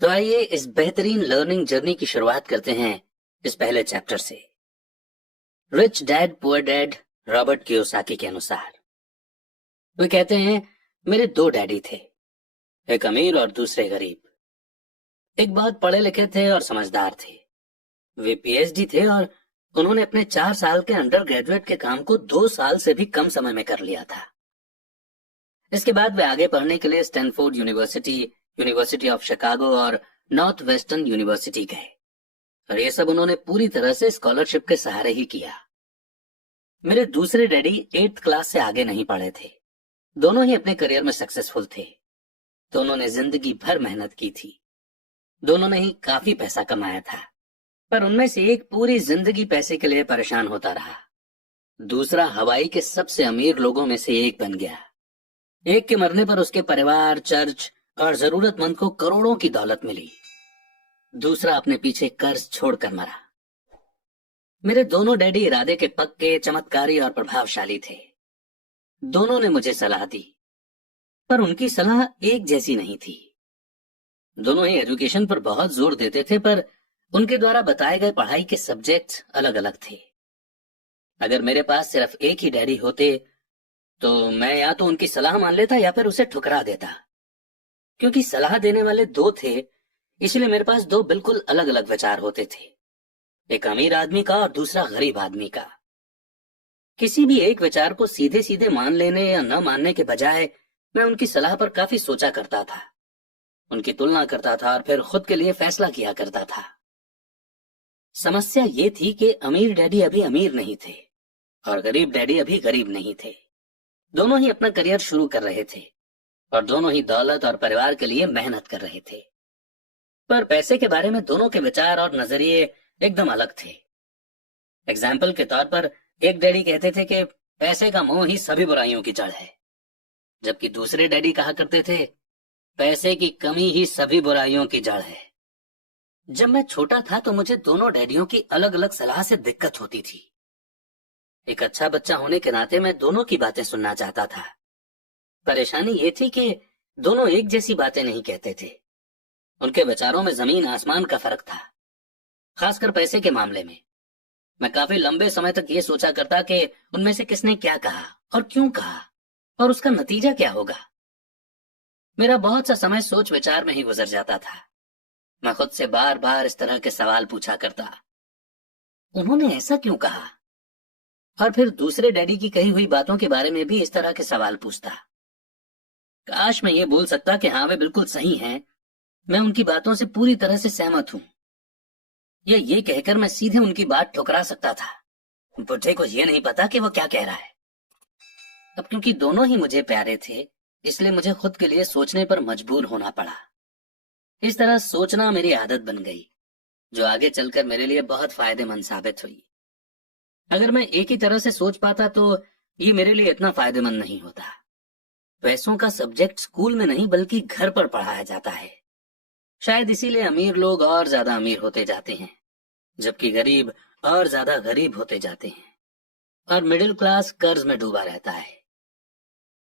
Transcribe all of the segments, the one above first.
तो आइए इस बेहतरीन लर्निंग जर्नी की शुरुआत करते हैं इस पहले चैप्टर से। Rich dad poor dad Robert Kiyosaki के अनुसार वे कहते हैं, मेरे दो डैडी थे, एक अमीर और दूसरे गरीब। एक बहुत पढ़े लिखे थे और समझदार थे। वे पीएचडी थे और उन्होंने अपने 4 साल के अंडर ग्रेजुएट के काम को 2 साल से भी कम समय में कर लिया था। इसके बाद वे आगे पढ़ने के लिए Stanford university, university of Chicago और नॉर्थ वेस्टर्न यूनिवर्सिटी गए और ये सब उन्होंने पूरी तरह से स्कॉलरशिप के सहारे ही किया। मेरे दूसरे डैडी 8th क्लास से आगे नहीं पढ़े थे। दोनों ही अपने करियर में सक्सेसफुल थे। दोनों ने जिंदगी भर मेहनत की थी। दोनों ने ही काफी पैसा कमाया था, पर उनमें से एक पूरी जिंदगी पैसे के लिए परेशान होता रहा। दूसरा हवाई के सबसे अमीर लोगों में से एक बन गया। एक के मरने पर उसके परिवार, चर्च और जरूरतमंद को करोड़ों की दौलत मिली। दूसरा अपने पीछे कर्ज छोड़कर मरा। मेरे दोनों डैडी इरादे के पक्के, चमत्कारी और प्रभावशाली थे। दोनों ने मुझे सलाह दी, पर उनकी सलाह एक जैसी नहीं थी। दोनों ही एजुकेशन पर बहुत जोर देते थे, पर उनके द्वारा बताए गए पढ़ाई के सब्जेक्ट अलग अलग थे। अगर मेरे पास सिर्फ एक ही डैडी होते तो मैं या तो उनकी सलाह मान लेता या फिर उसे ठुकरा देता। क्योंकि सलाह देने वाले दो थे, इसलिए मेरे पास दो बिल्कुल अलग अलग विचार होते थे, एक अमीर आदमी का और दूसरा गरीब आदमी का। किसी भी एक विचार को सीधे सीधे मान लेने या न मानने के बजाय मैं उनकी सलाह पर काफी सोचा करता था, उनकी तुलना करता था और फिर खुद के लिए फैसला किया करता था। समस्या ये थी कि अमीर डैडी अभी अमीर नहीं थे और गरीब डैडी अभी गरीब नहीं थे। दोनों ही अपना करियर शुरू कर रहे थे और दोनों ही दौलत और परिवार के लिए मेहनत कर रहे थे, पर पैसे के बारे में दोनों के विचार और नजरिए एकदम अलग थे। एग्जाम्पल के तौर पर एक डैडी कहते थे कि पैसे का मोह ही सभी बुराइयों की जड़ है, जबकि दूसरे डैडी कहा करते थे पैसे की कमी ही सभी बुराइयों की जड़ है। जब मैं छोटा था तो मुझे दोनों डैडियों की अलग अलग सलाह से दिक्कत होती थी। एक अच्छा बच्चा होने के नाते मैं दोनों की बातें सुनना चाहता था। परेशानी ये थी कि दोनों एक जैसी बातें नहीं कहते थे। उनके विचारों में जमीन आसमान का फर्क था, खासकर पैसे के मामले में। मैं काफी लंबे समय तक ये सोचा करता कि उनमें से किसने क्या कहा और क्यों कहा और उसका नतीजा क्या होगा। मेरा बहुत सा समय सोच विचार में ही गुजर जाता था। मैं खुद से बार बार इस तरह के सवाल पूछा करता, उन्होंने ऐसा क्यों कहा? और फिर दूसरे डैडी की कही हुई बातों के बारे में भी इस तरह के सवाल पूछता। काश मैं ये बोल सकता कि हाँ, वे बिल्कुल सही हैं, मैं उनकी बातों से पूरी तरह से सहमत हूं, या ये कहकर मैं सीधे उनकी बात ठुकरा सकता था, बुढ़े को ये नहीं पता कि वो क्या कह रहा है। अब क्योंकि दोनों ही मुझे प्यारे थे, इसलिए मुझे खुद के लिए सोचने पर मजबूर होना पड़ा। इस तरह सोचना मेरी आदत बन गई, जो आगे चलकर मेरे लिए बहुत फायदेमंद साबित हुई। अगर मैं एक ही तरह से सोच पाता तो ये मेरे लिए इतना फायदेमंद नहीं होता। पैसों का सब्जेक्ट स्कूल में नहीं बल्कि घर पर पढ़ाया जाता है। शायद इसीलिए अमीर लोग और ज्यादा अमीर होते जाते हैं, जबकि गरीब और ज्यादा गरीब होते जाते हैं, और मिडिल क्लास कर्ज में डूबा रहता है।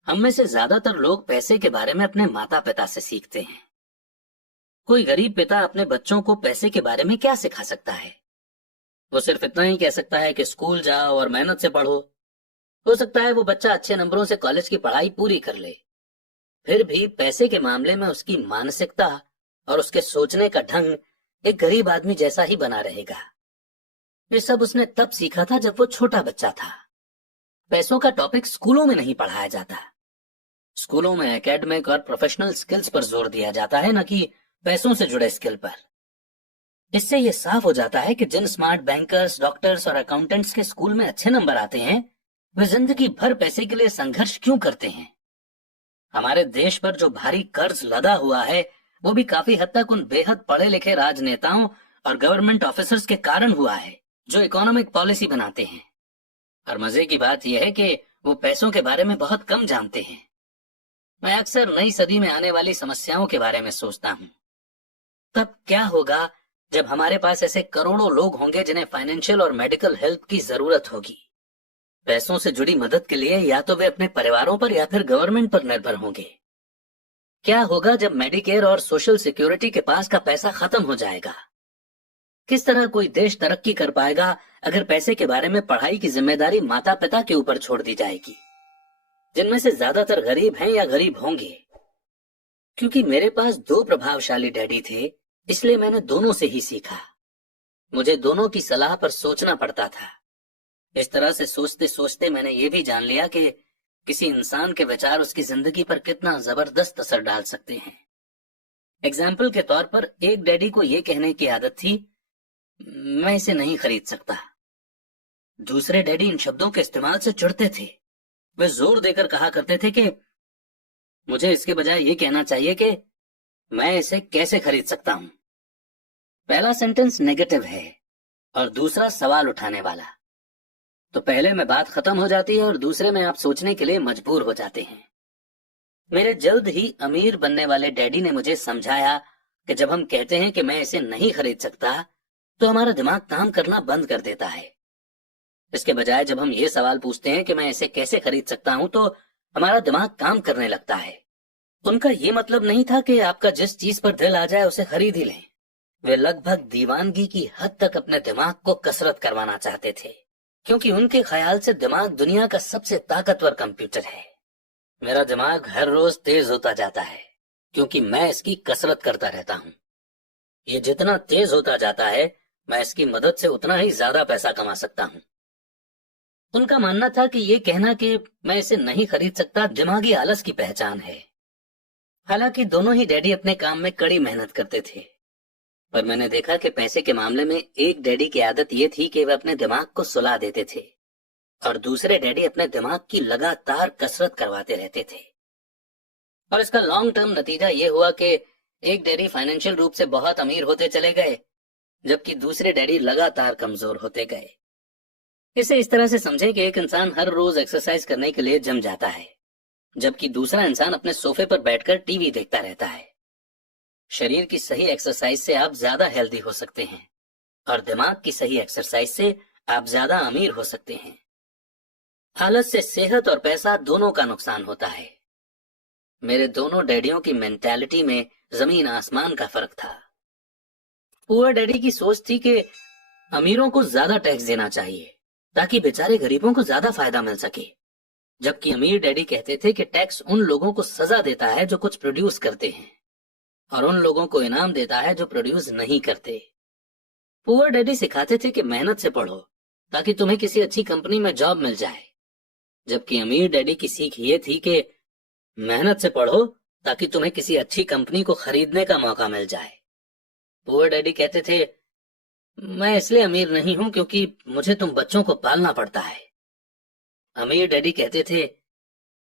हम में से ज्यादातर लोग पैसे के बारे में अपने माता पिता से सीखते हैं। कोई गरीब पिता अपने बच्चों को पैसे के बारे में क्या सिखा सकता है? वो सिर्फ इतना ही कह सकता है कि स्कूल जाओ और मेहनत से पढ़ो। हो सकता है वो बच्चा अच्छे नंबरों से कॉलेज की पढ़ाई पूरी कर ले, फिर भी पैसे के मामले में उसकी मानसिकता और उसके सोचने का ढंग एक गरीब आदमी जैसा ही बना रहेगा। ये सब उसने तब सीखा था जब वो छोटा बच्चा था। पैसों का टॉपिक स्कूलों में नहीं पढ़ाया जाता। स्कूलों में एकेडमिक और प्रोफेशनल स्किल्स पर जोर दिया जाता है, न कि पैसों से जुड़े स्किल पर। इससे ये साफ हो जाता है कि जिन स्मार्ट बैंकर्स, डॉक्टर्स और अकाउंटेंट्स के स्कूल में अच्छे नंबर आते हैं, वे जिंदगी भर पैसे के लिए संघर्ष क्यों करते हैं। हमारे देश पर जो भारी कर्ज लदा हुआ है, वो भी काफी हद तक उन बेहद पढ़े लिखे राजनेताओं और गवर्नमेंट ऑफिसर्स के कारण हुआ है, जो इकोनॉमिक पॉलिसी बनाते हैं। और मजे की बात यह है कि वो पैसों के बारे में बहुत कम जानते हैं। मैं अक्सर नई सदी में आने वाली समस्याओं के बारे में सोचता हूँ। तब क्या होगा जब हमारे पास ऐसे करोड़ों लोग होंगे जिन्हें फाइनेंशियल और मेडिकल हेल्प की जरूरत होगी। पैसों से जुड़ी मदद के लिए या तो वे अपने परिवारों पर या फिर गवर्नमेंट पर निर्भर होंगे। क्या होगा जब मेडिकेयर और सोशल सिक्योरिटी के पास का पैसा खत्म हो जाएगा? किस तरह कोई देश तरक्की कर पाएगा अगर पैसे के बारे में पढ़ाई की जिम्मेदारी माता पिता के ऊपर छोड़ दी जाएगी, जिनमें से ज्यादातर गरीब हैं या गरीब होंगे? क्योंकि मेरे पास दो प्रभावशाली डैडी थे, इसलिए मैंने दोनों से ही सीखा। मुझे दोनों की सलाह पर सोचना पड़ता था। इस तरह से सोचते सोचते मैंने ये भी जान लिया कि किसी इंसान के विचार उसकी जिंदगी पर कितना जबरदस्त असर डाल सकते हैं। एग्जाम्पल के तौर पर एक डैडी को यह कहने की आदत थी, मैं इसे नहीं खरीद सकता। दूसरे डैडी इन शब्दों के इस्तेमाल से चिढ़ते थे। वे जोर देकर कहा करते थे कि मुझे इसके बजाय ये कहना चाहिए कि मैं इसे कैसे खरीद सकता हूं। पहला सेंटेंस नेगेटिव है और दूसरा सवाल उठाने वाला। तो पहले में बात खत्म हो जाती है और दूसरे में आप सोचने के लिए मजबूर हो जाते हैं। मेरे जल्द ही अमीर बनने वाले डैडी ने मुझे समझाया कि जब हम कहते हैं कि मैं इसे नहीं खरीद सकता, तो हमारा दिमाग काम करना बंद कर देता है। इसके बजाय जब हम ये सवाल पूछते हैं कि मैं इसे कैसे खरीद सकता हूं, तो हमारा दिमाग काम करने लगता है। उनका ये मतलब नहीं था कि आपका जिस चीज पर दिल आ जाए उसे खरीद ही लें। वे लगभग दीवानगी की हद तक अपने दिमाग को कसरत करवाना चाहते थे, क्योंकि उनके ख्याल से दिमाग दुनिया का सबसे ताकतवर कंप्यूटर है। मेरा दिमाग हर रोज तेज होता जाता है क्योंकि मैं इसकी कसरत करता रहता हूँ। ये जितना तेज होता जाता है, मैं इसकी मदद से उतना ही ज्यादा पैसा कमा सकता हूँ। उनका मानना था कि ये कहना कि मैं इसे नहीं खरीद सकता दिमागी आलस की पहचान है। हालांकि दोनों ही डैडी अपने काम में कड़ी मेहनत करते थे, पर मैंने देखा कि पैसे के मामले में एक डैडी की आदत ये थी कि वे अपने दिमाग को सुला देते थे और दूसरे डैडी अपने दिमाग की लगातार कसरत करवाते रहते थे। और इसका लॉन्ग टर्म नतीजा ये हुआ कि एक डैडी फाइनेंशियल रूप से बहुत अमीर होते चले गए, जबकि दूसरे डैडी लगातार कमजोर होते गए। इसे इस तरह से समझें कि एक इंसान हर रोज एक्सरसाइज करने के लिए जिम जाता है, जबकि दूसरा इंसान अपने सोफे पर बैठकर टीवी देखता रहता है। शरीर की सही एक्सरसाइज से आप ज्यादा हेल्दी हो सकते हैं और दिमाग की सही एक्सरसाइज से आप ज्यादा अमीर हो सकते हैं। आलस से सेहत और पैसा दोनों का नुकसान होता है। मेरे दोनों डैडियों की मेंटालिटी में जमीन आसमान का फर्क था। पुअर डैडी की सोच थी कि अमीरों को ज्यादा टैक्स देना चाहिए ताकि बेचारे गरीबों को ज्यादा फायदा मिल सके, जबकि अमीर डैडी कहते थे कि टैक्स उन लोगों को सजा देता है जो कुछ प्रोड्यूस करते हैं और उन लोगों को इनाम देता है जो प्रोड्यूस नहीं करते। पुअर डैडी सिखाते थे कि मेहनत से पढ़ो ताकि तुम्हें किसी अच्छी कंपनी में जॉब मिल जाए, जबकि अमीर डैडी की सीख ये थी कि मेहनत से पढ़ो ताकि तुम्हें किसी अच्छी कंपनी को खरीदने का मौका मिल जाए। पुअर डैडी कहते थे, मैं इसलिए अमीर नहीं हूं क्योंकि मुझे तुम बच्चों को पालना पड़ता है। अमीर डैडी कहते थे,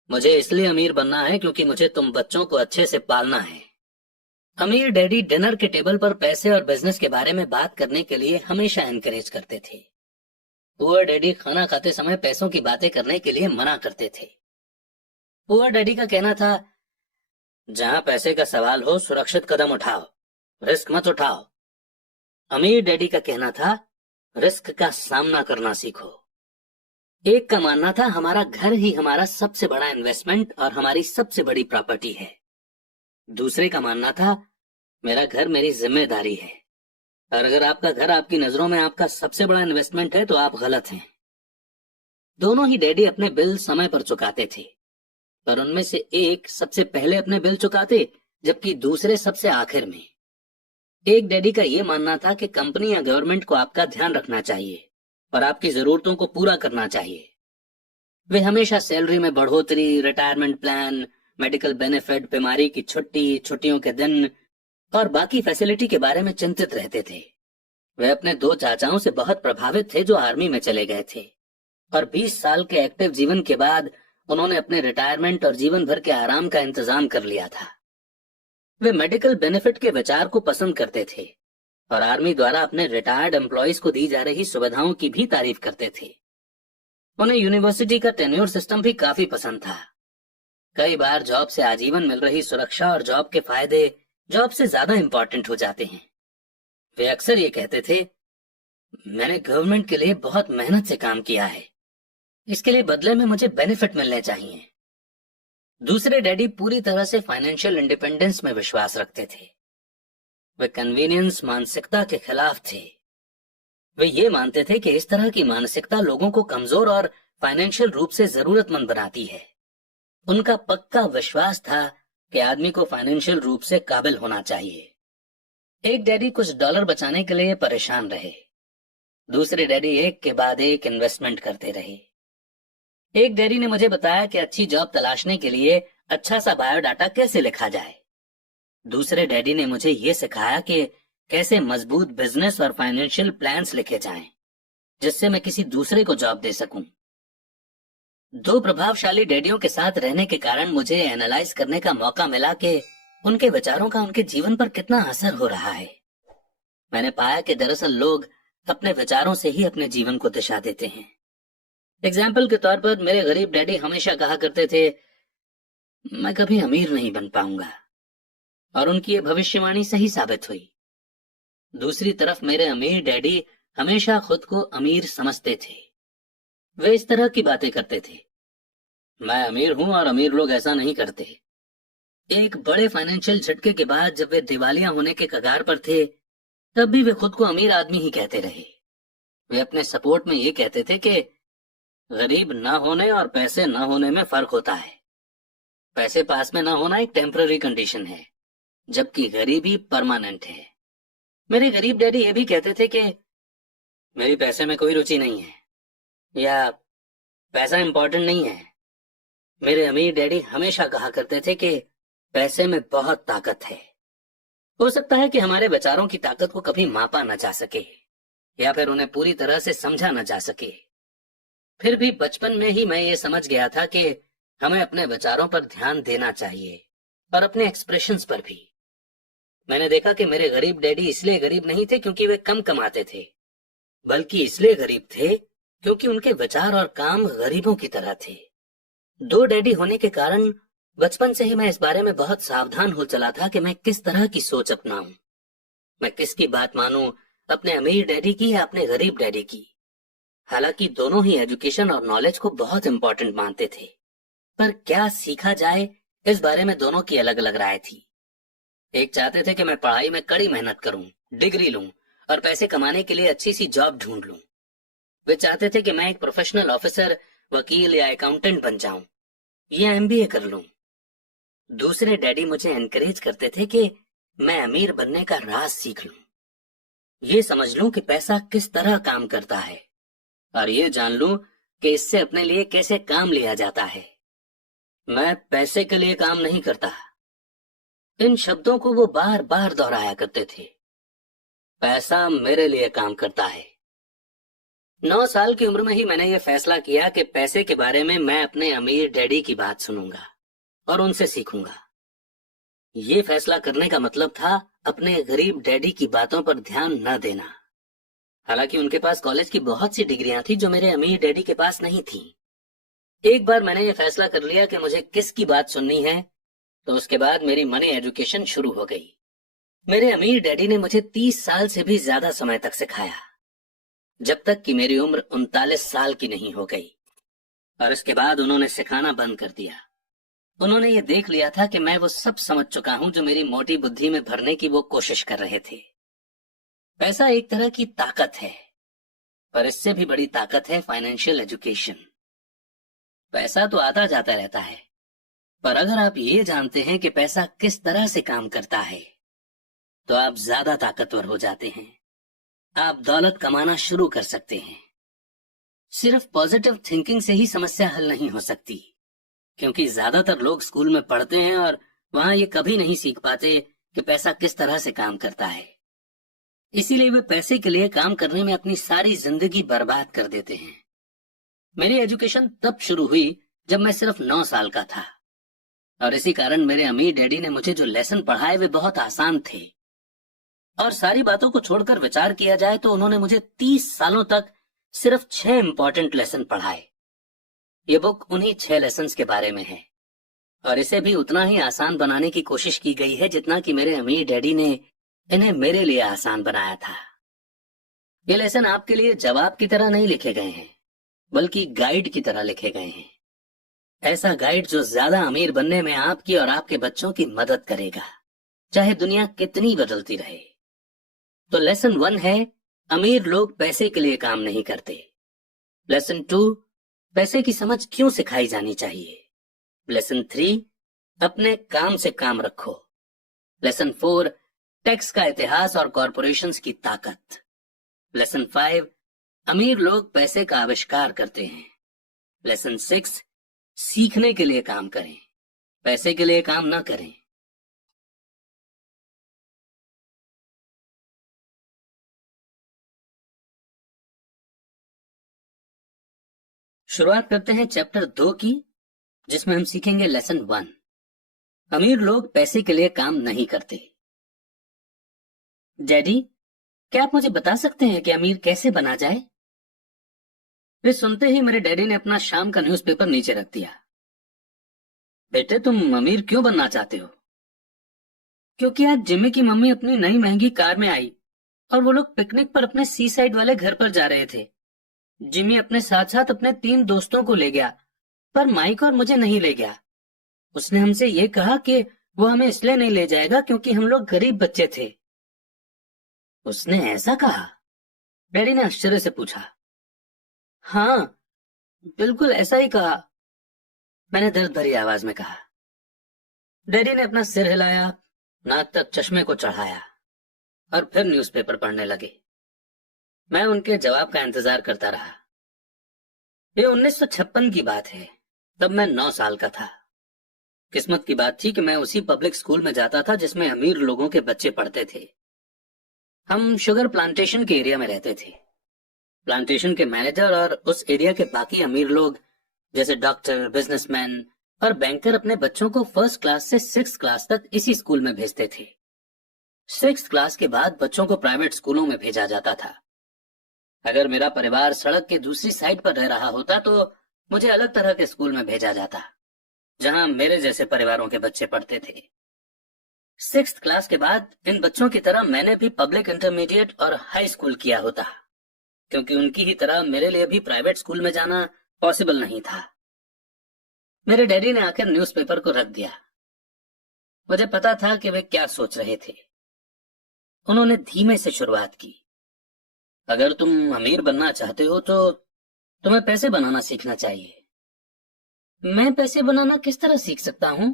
मुझे इसलिए अमीर बनना है क्योंकि मुझे तुम बच्चों को अच्छे से पालना है। अमीर डैडी डिनर के टेबल पर पैसे और बिजनेस के बारे में बात करने के लिए हमेशा एनकरेज करते थे। पुअर डैडी खाना खाते समय पैसों की बातें करने के लिए मना करते थे। पुअर डैडी का कहना था, जहां पैसे का सवाल हो सुरक्षित कदम उठाओ, रिस्क मत उठाओ। अमीर डैडी का कहना था, रिस्क का सामना करना सीखो। एक का मानना था, हमारा घर ही हमारा सबसे बड़ा इन्वेस्टमेंट और हमारी सबसे बड़ी प्रॉपर्टी है। दूसरे का मानना था, मेरा घर मेरी जिम्मेदारी है, और अगर आपका घर आपकी नजरों में आपका सबसे बड़ा इन्वेस्टमेंट है तो आप गलत हैं। दोनों ही डैडी अपने बिल समय पर चुकाते थे, पर उनमें से एक सबसे पहले अपने बिल चुकाते जबकि दूसरे सबसे आखिर में। एक डैडी का यह मानना था कि कंपनी या गवर्नमेंट को आपका ध्यान रखना चाहिए और आपकी जरूरतों को पूरा करना चाहिए। वे हमेशा सैलरी में बढ़ोतरी, रिटायरमेंट प्लान, मेडिकल बेनिफिट, बीमारी की छुट्टी, छुट्टियों के दिन और बाकी फैसिलिटी के बारे में चिंतित रहते थे। वे अपने दो चाचाओं से बहुत प्रभावित थे जो आर्मी में चले गए थे, और 20 साल के एक्टिव जीवन के बाद उन्होंने अपने रिटायरमेंट और जीवन भर के आराम का इंतजाम कर लिया था। वे मेडिकल बेनिफिट के विचार को पसंद करते थे और आर्मी द्वारा अपने रिटायर्ड एम्प्लॉयज को दी जा रही सुविधाओं की भी तारीफ करते थे। उन्हें यूनिवर्सिटी का टेन्योर सिस्टम भी काफी पसंद था। कई बार जॉब से आजीवन मिल रही सुरक्षा और जॉब के फायदे जॉब से ज्यादा इंपॉर्टेंट हो जाते हैं। वे अक्सर ये कहते थे, मैंने गवर्नमेंट के लिए बहुत मेहनत से काम किया है, इसके लिए बदले में मुझे बेनिफिट मिलने चाहिए। दूसरे डैडी पूरी तरह से फाइनेंशियल इंडिपेंडेंस में विश्वास रखते थे। वे कन्वीनियंस मानसिकता के खिलाफ थे। वे ये मानते थे कि इस तरह की मानसिकता लोगों को कमजोर और फाइनेंशियल रूप से जरूरतमंद बनाती है। उनका पक्का विश्वास था कि आदमी को फाइनेंशियल रूप से काबिल होना चाहिए। एक डैडी कुछ डॉलर बचाने के लिए परेशान रहे। दूसरे डैडी एक के बाद एक इन्वेस्टमेंट करते रहे। एक डैडी ने मुझे बताया कि अच्छी जॉब तलाशने के लिए अच्छा सा बायोडाटा कैसे लिखा जाए। दूसरे डैडी ने मुझे ये सिखाया कि कैसे मजबूत बिजनेस और फाइनेंशियल प्लान्स लिखे जाएं, जिससे मैं किसी दूसरे को जॉब दे सकूं। दो प्रभावशाली डैडियों के साथ रहने के कारण मुझे एनालाइज करने का मौका मिला कि उनके विचारों का उनके जीवन पर कितना असर हो रहा है। मैंने पाया कि दरअसल लोग अपने विचारों से ही अपने जीवन को दिशा देते हैं। एग्जाम्पल के तौर पर मेरे गरीब डैडी हमेशा कहा करते थे, मैं कभी अमीर नहीं बन पाऊंगा, और उनकी ये भविष्यवाणी सही साबित हुई। दूसरी तरफ मेरे अमीर डैडी हमेशा खुद को अमीर समझते थे। वे इस तरह की बातें करते थे, मैं अमीर हूं और अमीर लोग ऐसा नहीं करते। एक बड़े फाइनेंशियल झटके के बाद जब वे दिवालिया होने के कगार पर थे, तब भी वे खुद को अमीर आदमी ही कहते रहे। वे अपने सपोर्ट में ये कहते थे कि गरीब ना होने और पैसे ना होने में फर्क होता है। पैसे पास में ना होना एक टेम्पररी कंडीशन है, जबकि गरीबी परमानेंट है। मेरे गरीब डैडी ये भी कहते थे कि मेरी पैसे में कोई रुचि नहीं है, या पैसा इंपॉर्टेंट नहीं है। मेरे अमीर डैडी हमेशा कहा करते थे कि पैसे में बहुत ताकत है। हो सकता है कि हमारे विचारों की ताकत को कभी मापा न जा सके, या फिर उन्हें पूरी तरह से समझा न जा सके। फिर भी बचपन में ही मैं ये समझ गया था कि हमें अपने विचारों पर ध्यान देना चाहिए, और अपने एक्सप्रेशंस पर भी। मैंने देखा कि मेरे गरीब डैडी इसलिए गरीब नहीं थे क्योंकि वे कम कमाते थे, बल्कि इसलिए गरीब थे क्योंकि उनके विचार और काम गरीबों की तरह थे। दो डैडी होने के कारण बचपन से ही मैं इस बारे में बहुत सावधान हो चला था कि मैं किस तरह की सोच अपनाऊं। मैं किसकी बात मानूं, अपने अमीर डैडी की या अपने गरीब डैडी की। हालांकि दोनों ही एजुकेशन और नॉलेज को बहुत इंपॉर्टेंट मानते थे, पर क्या सीखा जाए इस बारे में दोनों की अलग अलग राय थी। एक चाहते थे कि मैं पढ़ाई में कड़ी मेहनत करूं, डिग्री लूं और पैसे कमाने के लिए अच्छी सी जॉब ढूंढ लूं। वे चाहते थे कि मैं एक प्रोफेशनल ऑफिसर, वकील या अकाउंटेंट बन जाऊं, या एमबीए कर लूं। दूसरे डैडी मुझे एनकरेज करते थे कि मैं अमीर बनने का राज सीख लूं, ये समझ लूं कि पैसा किस तरह काम करता है, और ये जान लूं कि इससे अपने लिए कैसे काम लिया जाता है। मैं पैसे के लिए काम नहीं करता। इन शब्दों को वो बार बार दोहराया करते थे। पैसा मेरे लिए काम करता है। 9 साल की उम्र में ही मैंने ये फैसला किया कि पैसे के बारे में मैं अपने अमीर डैडी की बात सुनूंगा और उनसे सीखूंगा। ये फैसला करने का मतलब था अपने गरीब डैडी की बातों पर ध्यान न देना। हालांकि उनके पास कॉलेज की बहुत सी डिग्रियां थी जो मेरे अमीर डैडी के पास नहीं थी। एक बार मैंने ये फैसला कर लिया कि मुझे किसकी बात सुननी है, तो उसके बाद मेरी मनी एजुकेशन शुरू हो गई। मेरे अमीर डैडी ने मुझे 30 साल से भी ज्यादा समय तक सिखाया, जब तक कि मेरी उम्र 39 साल की नहीं हो गई, और इसके बाद उन्होंने सिखाना बंद कर दिया। उन्होंने ये देख लिया था कि मैं वो सब समझ चुका हूं जो मेरी मोटी बुद्धि में भरने की वो कोशिश कर रहे थे। पैसा एक तरह की ताकत है, पर इससे भी बड़ी ताकत है फाइनेंशियल एजुकेशन। पैसा तो आता जाता रहता है, पर अगर आप ये जानते हैं कि पैसा किस तरह से काम करता है, तो आप ज्यादा ताकतवर हो जाते हैं। आप दौलत कमाना शुरू कर सकते हैं। सिर्फ पॉजिटिव थिंकिंग से ही समस्या हल नहीं हो सकती, क्योंकि ज्यादातर लोग स्कूल में पढ़ते हैं और वहां ये कभी नहीं सीख पाते कि पैसा किस तरह से काम करता है। इसीलिए वे पैसे के लिए काम करने में अपनी सारी जिंदगी बर्बाद कर देते हैं। मेरी एजुकेशन तब शुरू हुई जब मैं सिर्फ 9 साल का था, और इसी कारण मेरे अमीर डैडी ने मुझे जो लेसन पढ़ाए वे बहुत आसान थे। और सारी बातों को छोड़कर विचार किया जाए तो उन्होंने मुझे 30 सालों तक सिर्फ 6 इंपॉर्टेंट लेसन पढ़ाए। ये बुक उन्हीं 6 लेसन्स के बारे में है, और इसे भी उतना ही आसान बनाने की कोशिश की गई है जितना कि मेरे अमीर डैडी ने इन्हें मेरे लिए आसान बनाया था। ये लेसन आपके लिए जवाब की तरह नहीं लिखे गए हैं, बल्कि गाइड की तरह लिखे गए हैं। ऐसा गाइड जो ज्यादा अमीर बनने में आपकी और आपके बच्चों की मदद करेगा, चाहे दुनिया कितनी बदलती रहे। तो लेसन 1 है, अमीर लोग पैसे के लिए काम नहीं करते। लेसन 2, पैसे की समझ क्यों सिखाई जानी चाहिए। लेसन 3, अपने काम से काम रखो। लेसन 4, टैक्स का इतिहास और कॉरपोरेशंस की ताकत। लेसन 5, अमीर लोग पैसे का आविष्कार करते हैं। लेसन 6, सीखने के लिए काम करें, पैसे के लिए काम ना करें। शुरुआत करते हैं चैप्टर 2 की, जिसमें हम सीखेंगे लेसन 1, अमीर लोग पैसे के लिए काम नहीं करते। डैडी, क्या आप मुझे बता सकते हैं कि अमीर कैसे बना जाए? वे सुनते ही मेरे डैडी ने अपना शाम का न्यूज़पेपर नीचे रख दिया। बेटे, तुम अमीर क्यों बनना चाहते हो? क्योंकि आज जिमी की मम्मी अपनी नई महंगी कार में आई और वो लोग पिकनिक पर अपने सी साइड वाले घर पर जा रहे थे। जिमी अपने साथ साथ अपने 3 दोस्तों को ले गया, पर माइक और मुझे नहीं ले गया। उसने हमसे ये कहा कि वो हमें इसलिए नहीं ले जाएगा क्योंकि हम लोग गरीब बच्चे थे। उसने ऐसा कहा? डैडी ने आश्चर्य से पूछा। हाँ, बिल्कुल ऐसा ही कहा, मैंने दर्द भरी आवाज में कहा। डैडी ने अपना सिर हिलाया, नाक तक चश्मे को चढ़ाया और फिर न्यूज़पेपर पढ़ने लगे। मैं उनके जवाब का इंतजार करता रहा। ये 1956 की बात है, तब मैं 9 साल का था। किस्मत की बात थी कि मैं उसी पब्लिक स्कूल में जाता था जिसमें अमीर लोगों के बच्चे पढ़ते थे। हम शुगर प्लांटेशन के एरिया में रहते थे। प्लांटेशन के मैनेजर और उस एरिया के बाकी अमीर लोग जैसे डॉक्टर, बिजनेसमैन और बैंकर अपने बच्चों को 1st क्लास से 6th क्लास तक इसी स्कूल में भेजते थे। 6th क्लास के बाद बच्चों को प्राइवेट स्कूलों में भेजा जाता था। अगर मेरा परिवार सड़क के दूसरी साइड पर रह रहा होता तो मुझे अलग तरह के स्कूल में भेजा जाता, जहां मेरे जैसे परिवारों के बच्चे पढ़ते थे। 6th क्लास के बाद इन बच्चों की तरह मैंने भी पब्लिक इंटरमीडिएट और हाई स्कूल किया होता, क्योंकि उनकी ही तरह मेरे लिए भी प्राइवेट स्कूल में जाना पॉसिबल नहीं था। मेरे डैडी ने आकर न्यूज़पेपर को रख दिया। मुझे पता था कि वे क्या सोच रहे थे। उन्होंने धीमे से शुरुआत की। अगर तुम अमीर बनना चाहते हो तो तुम्हें पैसे बनाना सीखना चाहिए। मैं पैसे बनाना किस तरह सीख सकता हूं?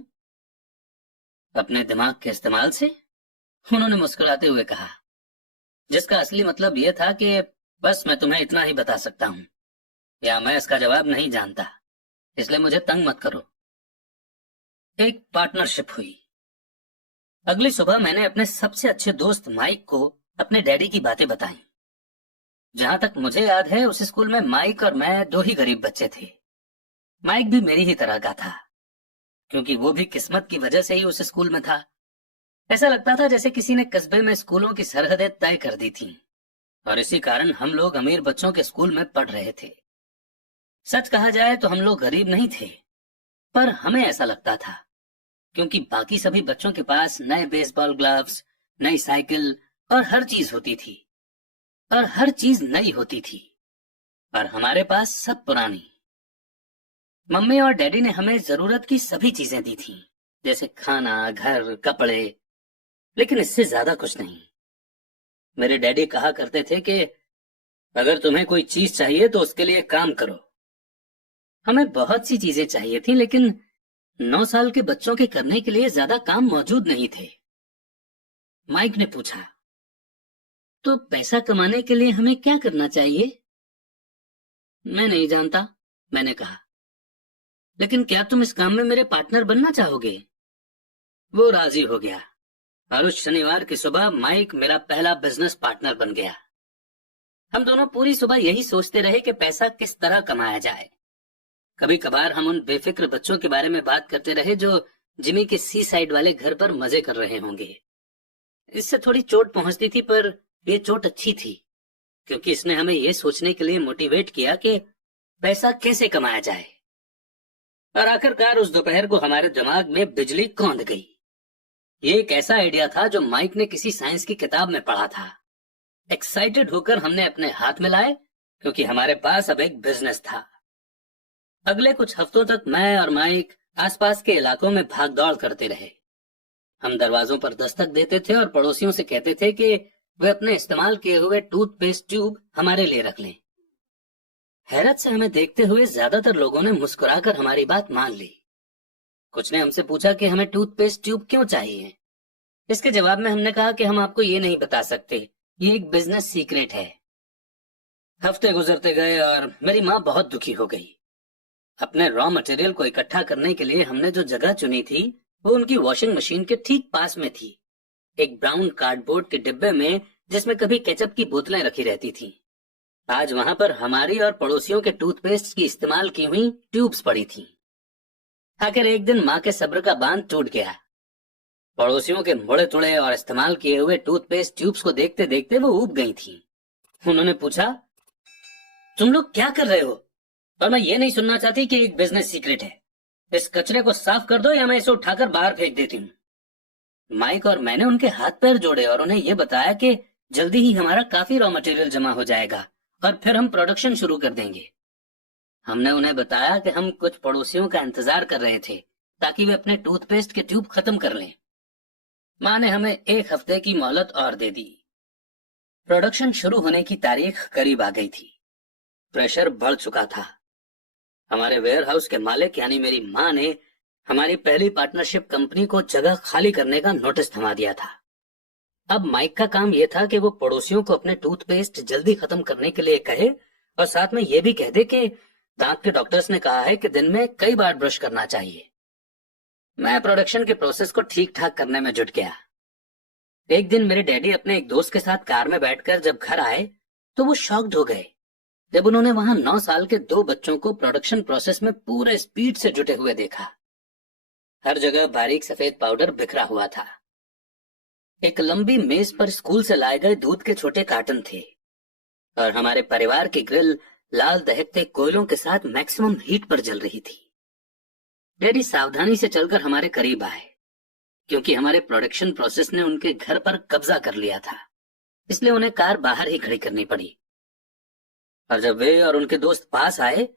अपने दिमाग के इस्तेमाल से, उन्होंने मुस्कुराते हुए कहा, जिसका असली मतलब यह था कि बस मैं तुम्हें इतना ही बता सकता हूं, या मैं इसका जवाब नहीं जानता, इसलिए मुझे तंग मत करो। एक पार्टनरशिप हुई। अगली सुबह मैंने अपने सबसे अच्छे दोस्त माइक को अपने डैडी की बातें बताई। जहां तक मुझे याद है, उस स्कूल में माइक और मैं 2 ही गरीब बच्चे थे। माइक भी मेरी ही तरह का था, क्योंकि वो भी किस्मत की वजह से ही उस स्कूल में था। ऐसा लगता था जैसे किसी ने कस्बे में स्कूलों की सरहदें तय कर दी थीं, और इसी कारण हम लोग अमीर बच्चों के स्कूल में पढ़ रहे थे। सच कहा जाए तो हम लोग गरीब नहीं थे, पर हमें ऐसा लगता था, क्योंकि बाकी सभी बच्चों के पास नए बेसबॉल ग्लव्स, नई साइकिल और हर चीज होती थी, और हर चीज नई होती थी, और हमारे पास सब पुरानी। मम्मी और डैडी ने हमें जरूरत की सभी चीजें दी थीं, जैसे खाना, घर, कपड़े, लेकिन इससे ज्यादा कुछ नहीं। मेरे डैडी कहा करते थे कि अगर तुम्हें कोई चीज चाहिए तो उसके लिए काम करो। हमें बहुत सी चीजें चाहिए थी, लेकिन 9 साल के बच्चों के करने के लिए ज्यादा काम मौजूद नहीं थे। माइक ने पूछा, तो पैसा कमाने के लिए हमें क्या करना चाहिए? मैं नहीं जानता, मैंने कहा, लेकिन क्या तुम इस काम में मेरे पार्टनर बनना चाहोगे? वो राजी हो गया, और उस शनिवार की सुबह माइक मेरा पहला बिजनेस पार्टनर बन गया। हम दोनों पूरी सुबह यही सोचते रहे कि पैसा किस तरह कमाया जाए। कभी कभार हम उन बेफिक्र बच्चों के बारे में बात करते रहे जो जिमी के सी साइड वाले घर पर मजे कर रहे होंगे। इससे थोड़ी चोट पहुंचती थी, पर ये चोट अच्छी थी, क्योंकि इसने हमें यह सोचने के लिए मोटिवेट किया कि पैसा कैसे कमाया जाए। और आखिरकार उस दोपहर को हमारे दिमाग में बिजली कौंध गई। ये एक ऐसा आइडिया था जो माइक ने किसी साइंस की किताब में पढ़ा था। एक्साइटेड होकर हमने अपने हाथ मिलाए, क्योंकि हमारे पास अब एक बिजनेस था। अगले कुछ हफ्तों तक मैं और माइक आसपास के इलाकों में भाग दौड़ करते रहे। हम दरवाजों पर दस्तक देते थे और पड़ोसियों से कहते थे कि वे अपने इस्तेमाल किए हुए टूथपेस्ट ट्यूब हमारे लिए रख लें। हैरत से हमें देखते हुए ज्यादातर लोगों ने मुस्कुराकर हमारी बात मान ली। कुछ ने हमसे पूछा कि हमें टूथपेस्ट ट्यूब क्यों चाहिए। इसके जवाब में हमने कहा कि हम आपको ये नहीं बता सकते, ये एक बिजनेस सीक्रेट है। हफ्ते गुजरते गए और मेरी माँ बहुत दुखी हो गई। अपने रॉ मटेरियल को इकट्ठा करने के लिए हमने जो जगह चुनी थी वो उनकी वॉशिंग मशीन के ठीक पास में थी, एक ब्राउन कार्डबोर्ड के डिब्बे में जिसमें कभी केचप की बोतलें रखी रहती थीं। आज वहां पर हमारी और पड़ोसियों के टूथपेस्ट की इस्तेमाल की हुई ट्यूब्स पड़ी थीं। आखिर एक दिन माँ के सब्र का बांध टूट गया। पड़ोसियों के मुड़े तुड़े और इस्तेमाल किए हुए टूथपेस्ट ट्यूब्स को देखते देखते वो ऊब गई थीं। उन्होंने पूछा, तुम लोग क्या कर रहे हो? और मैं ये नहीं सुनना चाहती कि एक बिजनेस सीक्रेट है। इस कचरे को साफ कर दो या मैं इसे उठाकर बाहर फेंक देती हूँ। माइक और मैंने उनके हाथ पैर जोड़े और उन्हें यह बताया कि जल्दी ही हमारा काफी रॉ मटेरियल जमा हो जाएगा और फिर हम प्रोडक्शन शुरू कर देंगे। हमने उन्हें बताया कि हम कुछ पड़ोसियों का इंतजार कर रहे थे ताकि वे अपने टूथपेस्ट के ट्यूब खत्म कर लें। माँ ने हमें 1 हफ्ते की मोहलत और दे दी। प्रोडक्शन शुरू होने की तारीख करीब आ गई थी। प्रेशर बढ़ चुका था। हमारे वेयरहाउस के मालिक यानी मेरी माँ ने हमारी पहली पार्टनरशिप कंपनी को जगह खाली करने का नोटिस थमा दिया था। अब माइक का काम यह था कि वो पड़ोसियों को अपने टूथपेस्ट जल्दी खत्म करने के लिए कहे और साथ में यह भी कह दे कि दांत के डॉक्टर्स ने कहा है कि दिन में कई बार ब्रश करना चाहिए। मैं प्रोडक्शन के प्रोसेस को ठीक ठाक करने में जुट गया। एक दिन मेरे डैडी अपने एक दोस्त के साथ कार में बैठकर जब घर आए तो वो शॉक्ड हो गए जब उन्होंने वहां 9 साल के 2 बच्चों को प्रोडक्शन प्रोसेस में पूरे स्पीड से जुटे हुए देखा। हर जगह बारीक सफेद पाउडर बिखरा हुआ था। एक लंबी मेज पर स्कूल से लाए गए दूध के छोटे कार्टन थे और हमारे परिवार की ग्रिल लाल दहकते कोयलों के साथ मैक्सिमम हीट पर जल रही थी। डैडी सावधानी से चलकर हमारे करीब आए क्योंकि हमारे प्रोडक्शन प्रोसेस ने उनके घर पर कब्जा कर लिया था, इसलिए उन्हें कार बाहर ही खड़ी करनी पड़ी। और जब वे और उनके दोस्त पास आए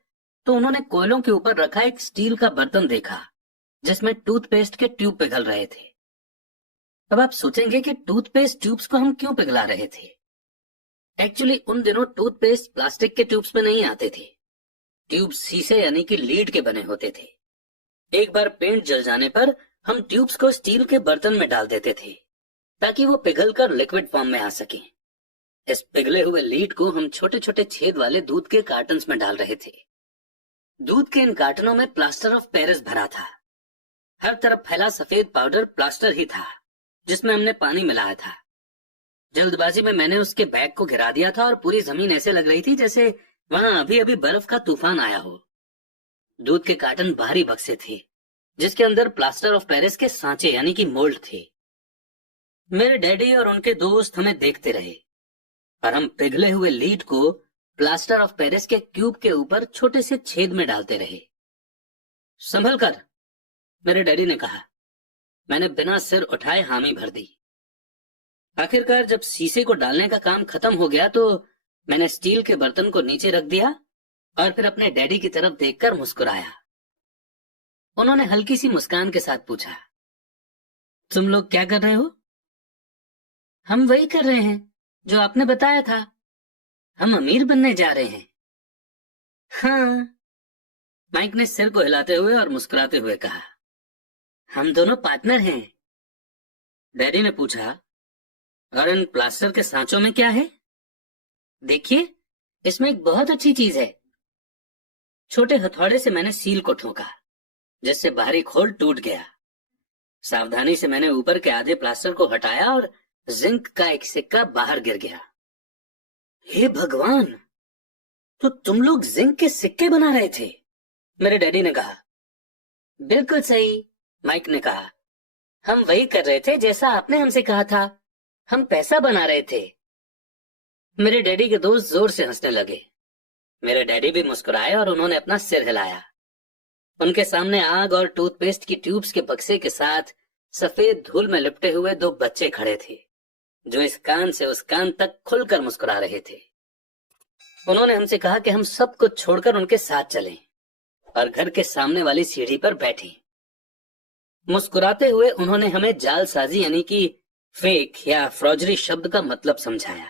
तो उन्होंने कोयलों के ऊपर रखा एक स्टील का बर्तन देखा जिसमें टूथपेस्ट के ट्यूब पिघल रहे थे। अब आप सोचेंगे कि टूथपेस्ट ट्यूब्स को हम क्यों पिघला रहे थे। एक्चुअली उन दिनों टूथपेस्ट प्लास्टिक के ट्यूब्स में नहीं आते थे। ट्यूब शीशे यानी कि लीड के बने होते थे। एक बार पेंट जल जाने पर हम ट्यूब्स को स्टील के बर्तन में डाल देते थे ताकि वो पिघलकर लिक्विड फॉर्म में आ सके। इस पिघले हुए लीड को हम छोटे छोटे छेद वाले दूध के कार्टन्स में डाल रहे थे। दूध के इन कार्टनों में प्लास्टर ऑफ पेरिस भरा था। हर तरफ फैला सफेद पाउडर प्लास्टर ही था जिसमें हमने पानी मिलाया था। जल्दबाजी में मैंने उसके बैग को गिरा दिया था और पूरी जमीन ऐसे लग रही थी जैसे वहां अभी अभी बर्फ का तूफान आया हो। दूध के कार्टन बाहरी बक्से थे जिसके अंदर प्लास्टर ऑफ पेरिस के सांचे यानी कि मोल्ड थे। मेरे डैडी और उनके दोस्त हमें देखते रहे और हम पिघले हुए लीड को प्लास्टर ऑफ पेरिस के क्यूब के ऊपर छोटे से छेद में डालते रहे। संभल कर, मेरे डैडी ने कहा। मैंने बिना सिर उठाए हामी भर दी। आखिरकार जब शीशे को डालने का काम खत्म हो गया तो मैंने स्टील के बर्तन को नीचे रख दिया और फिर अपने डैडी की तरफ देखकर मुस्कुराया। उन्होंने हल्की सी मुस्कान के साथ पूछा, तुम लोग क्या कर रहे हो? हम वही कर रहे हैं जो आपने बताया था। हम अमीर बनने जा रहे हैं। हाँ, माइक ने सिर को हिलाते हुए और मुस्कुराते हुए कहा। हम दोनों पार्टनर हैं। डैडी ने पूछा, और इन प्लास्टर के सांचों में क्या है? देखिए, इसमें एक बहुत अच्छी चीज है। छोटे हथौड़े से मैंने सील को ठोका जिससे बाहरी खोल टूट गया। सावधानी से मैंने ऊपर के आधे प्लास्टर को हटाया और जिंक का एक सिक्का बाहर गिर गया। हे भगवान, तो तुम लोग जिंक के सिक्के बना रहे थे? मेरे डैडी ने कहा। बिल्कुल सही, माइक ने कहा। हम वही कर रहे थे जैसा आपने हमसे कहा था। हम पैसा बना रहे थे। मेरे डैडी के दोस्त जोर से हंसने लगे। मेरे डैडी भी मुस्कुराए और उन्होंने अपना सिर हिलाया। उनके सामने आग और टूथपेस्ट की ट्यूब्स के बक्से के साथ सफेद धूल में लिपटे हुए 2 बच्चे खड़े थे जो इस कान से उस कान तक खुलकर मुस्कुरा रहे थे। उन्होंने हमसे कहा कि हम सब कुछ छोड़कर उनके साथ चलें और घर के सामने वाली सीढ़ी पर बैठे। मुस्कुराते हुए उन्होंने हमें जालसाजी यानी कि फेक या फ्रॉजरी शब्द का मतलब समझाया।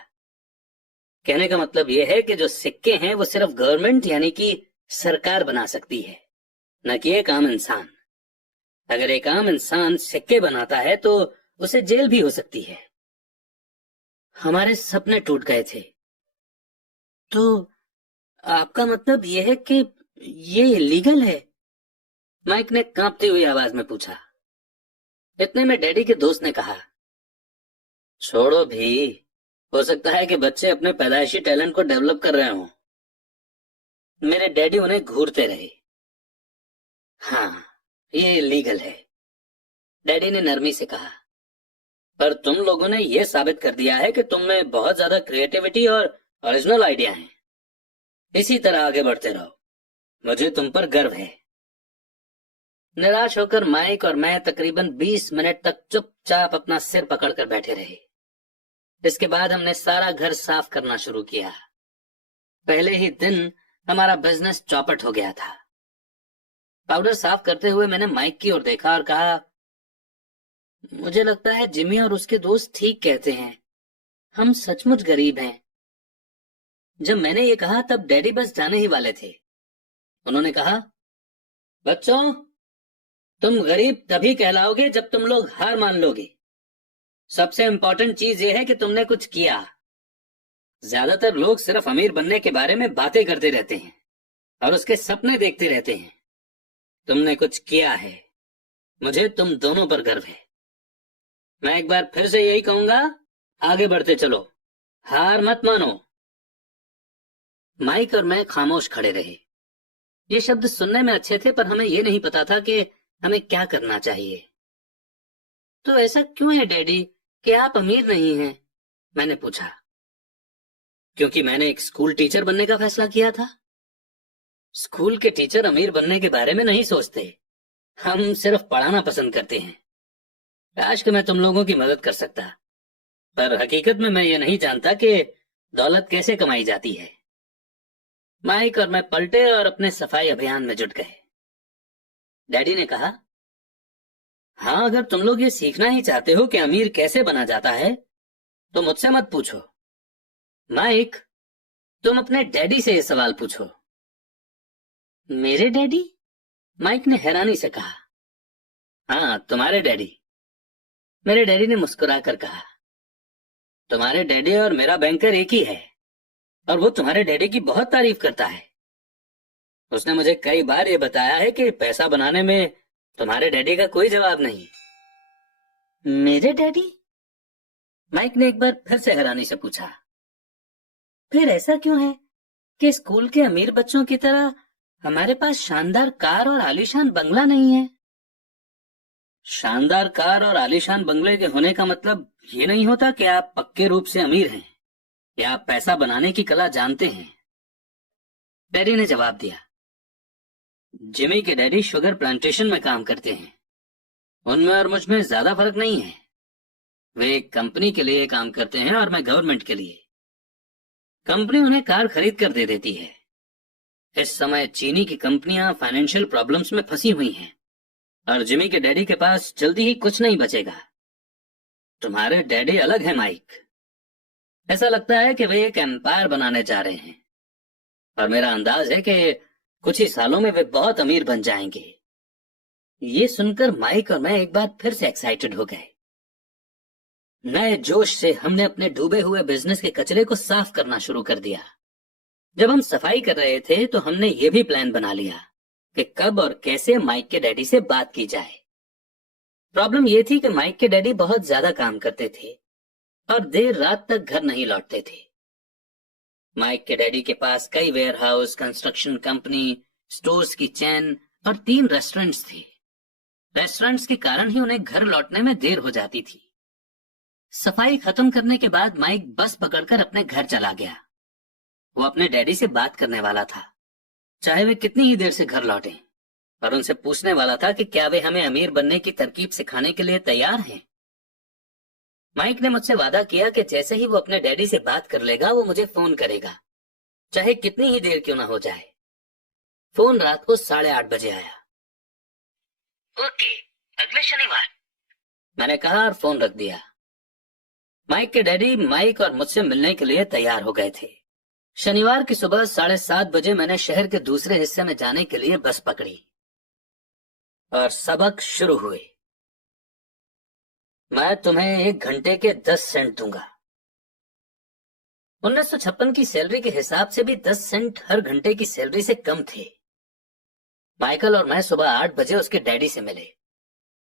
कहने का मतलब यह है कि जो सिक्के हैं वो सिर्फ गवर्नमेंट यानी कि सरकार बना सकती है, न कि एक आम इंसान। अगर एक आम इंसान सिक्के बनाता है तो उसे जेल भी हो सकती है। हमारे सपने टूट गए थे। तो आपका मतलब यह है कि ये इलीगल है? माइक ने कांपती हुई आवाज में पूछा। इतने में डैडी के दोस्त ने कहा, छोड़ो भी, हो सकता है कि बच्चे अपने पैदाइशी टैलेंट को डेवलप कर रहे हों। मेरे डैडी उन्हें घूरते रहे। हाँ, ये इलीगल है, डैडी ने नरमी से कहा, पर तुम लोगों ने यह साबित कर दिया है कि तुम में बहुत ज्यादा क्रिएटिविटी और ओरिजिनल आइडिया हैं। इसी तरह आगे बढ़ते रहो, मुझे तुम पर गर्व है। निराश होकर माइक और मैं तकरीबन 20 मिनट तक चुपचाप अपना सिर पकड़कर बैठे रहे। इसके बाद हमने सारा घर साफ करना शुरू किया। पहले ही दिन हमारा बिजनेस चौपट हो गया था। पाउडर साफ करते हुए मैंने माइक की ओर देखा और कहा, मुझे लगता है जिमी और उसके दोस्त ठीक कहते हैं, हम सचमुच गरीब हैं। जब मैंने ये कहा तब डैडी बस जाने ही वाले थे। उन्होंने कहा, बच्चों, तुम गरीब तभी कहलाओगे जब तुम लोग हार मान लोगे। सबसे इंपॉर्टेंट चीज यह है कि तुमने कुछ किया। ज्यादातर लोग सिर्फ अमीर बनने के बारे में बातें करते रहते हैं और उसके सपने देखते रहते हैं। तुमने कुछ किया है, मुझे तुम दोनों पर गर्व है। मैं एक बार फिर से यही कहूंगा, आगे बढ़ते चलो, हार मत मानो। माइक और मैं खामोश खड़े रहे। ये शब्द सुनने में अच्छे थे, पर हमें ये नहीं पता था कि हमें क्या करना चाहिए। तो ऐसा क्यों है डैडी कि आप अमीर नहीं हैं? मैंने पूछा। क्योंकि मैंने एक स्कूल टीचर बनने का फैसला किया था। स्कूल के टीचर अमीर बनने के बारे में नहीं सोचते, हम सिर्फ पढ़ाना पसंद करते हैं। काश कि मैं तुम लोगों की मदद कर सकता, पर हकीकत में मैं ये नहीं जानता कि दौलत कैसे कमाई जाती है। माइक और मैं पलटे और अपने सफाई अभियान में जुट गए। डैडी ने कहा, हाँ, अगर तुम लोग ये सीखना ही चाहते हो कि अमीर कैसे बना जाता है तो मुझसे मत पूछो। माइक, तुम अपने डैडी से ये सवाल पूछो। मेरे डैडी? माइक ने हैरानी से कहा। हाँ, तुम्हारे डैडी। मेरे डैडी ने मुस्कुराकर कहा, तुम्हारे डैडी और मेरा बैंकर एक ही है और वो तुम्हारे डैडी की बहुत तारीफ करता है। उसने मुझे कई बार ये बताया है कि पैसा बनाने में तुम्हारे डैडी का कोई जवाब नहीं। मेरे डैडी? माइक ने एक बार फिर से हैरानी से पूछा। फिर ऐसा क्यों है कि स्कूल के अमीर बच्चों की तरह हमारे पास शानदार कार और आलीशान बंगला नहीं है? शानदार कार और आलीशान बंगले के होने का मतलब ये नहीं होता कि आप पक्के रूप से अमीर हैं या आप पैसा बनाने की कला जानते हैं। डैडी ने जवाब दिया, जिमी के डैडी शुगर प्लांटेशन में काम करते हैं। उनमें और मुझ में ज्यादा फर्क नहीं है। वे एक कंपनी के लिए काम करते हैं और मैं गवर्नमेंट के लिए। कंपनी उन्हें कार खरीद कर दे देती है। इस समय चीनी की कंपनियां फाइनेंशियल प्रॉब्लम्स में फंसी हुई हैं और जिमी के डैडी के पास जल्दी ही कुछ नहीं बचेगा। तुम्हारे डैडी अलग है माइक। ऐसा लगता है कि वे एक एम्पायर बनाने जा रहे हैं और मेरा अंदाज है कि कुछ ही सालों में वे बहुत अमीर बन जाएंगे। ये सुनकर माइक और मैं एक बार फिर से एक्साइटेड हो गए। नए जोश से हमने अपने डूबे हुए बिजनेस के कचरे को साफ करना शुरू कर दिया। जब हम सफाई कर रहे थे तो हमने ये भी प्लान बना लिया कि कब और कैसे माइक के डैडी से बात की जाए। प्रॉब्लम ये थी कि माइक के डैडी बहुत ज्यादा काम करते थे और देर रात तक घर नहीं लौटते थे। माइक के डैडी के पास कई वेयरहाउस, कंस्ट्रक्शन कंपनी, स्टोर्स की चेन और 3 रेस्टोरेंट्स थे। रेस्टोरेंट्स के कारण ही उन्हें घर लौटने में देर हो जाती थी। सफाई खत्म करने के बाद माइक बस पकड़कर अपने घर चला गया। वो अपने डैडी से बात करने वाला था, चाहे वे कितनी ही देर से घर लौटे, और उनसे पूछने वाला था कि क्या वे हमें अमीर बनने की तरकीब सिखाने के लिए तैयार हैं। माइक ने मुझसे वादा किया कि जैसे ही वो अपने डैडी से बात कर लेगा वो मुझे फोन करेगा, चाहे कितनी ही देर क्यों ना हो जाए। फोन रात को 8:30 आया। ओके, अगले शनिवार, मैंने कहा और फोन रख दिया। माइक के डैडी माइक और मुझसे मिलने के लिए तैयार हो गए थे। शनिवार की सुबह 7:30 मैंने शहर के दूसरे हिस्से में जाने के लिए बस पकड़ी और सबक शुरू हुए। मैं तुम्हें 1 घंटे के 10 सेंट दूंगा। 1956 की सैलरी के हिसाब से भी 10 सेंट हर घंटे की सैलरी से कम थे। माइकल और मैं सुबह 8 बजे उसके डैडी से मिले।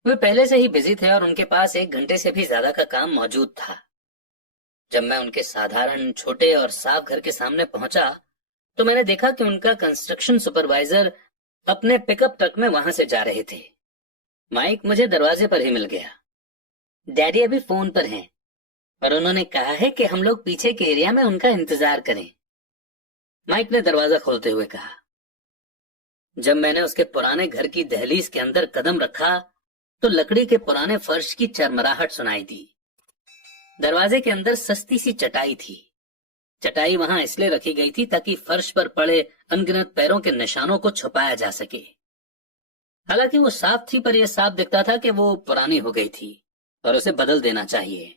वे पहले से ही बिजी थे और उनके पास 1 घंटे से भी ज्यादा का काम मौजूद था। जब मैं उनके साधारण छोटे और साफ घर के सामने पहुंचा तो मैंने देखा कि उनका कंस्ट्रक्शन सुपरवाइजर अपने पिकअप ट्रक में वहां से जा रहे थे। माइक मुझे दरवाजे पर ही मिल गया। डैडी अभी फोन पर हैं और उन्होंने कहा है कि हम लोग पीछे के एरिया में उनका इंतजार करें। माइक ने दरवाजा खोलते हुए कहा। जब मैंने उसके पुराने घर की दहलीज के अंदर कदम रखा तो लकड़ी के पुराने फर्श की चरमराहट सुनाई दी। दरवाजे के अंदर सस्ती सी चटाई थी। चटाई वहां इसलिए रखी गई थी ताकि फर्श पर पड़े अनगिनत पैरों के निशानों को छुपाया जा सके। हालांकि वो साफ थी, पर यह साफ दिखता था कि वो पुरानी हो गई थी और उसे बदल देना चाहिए।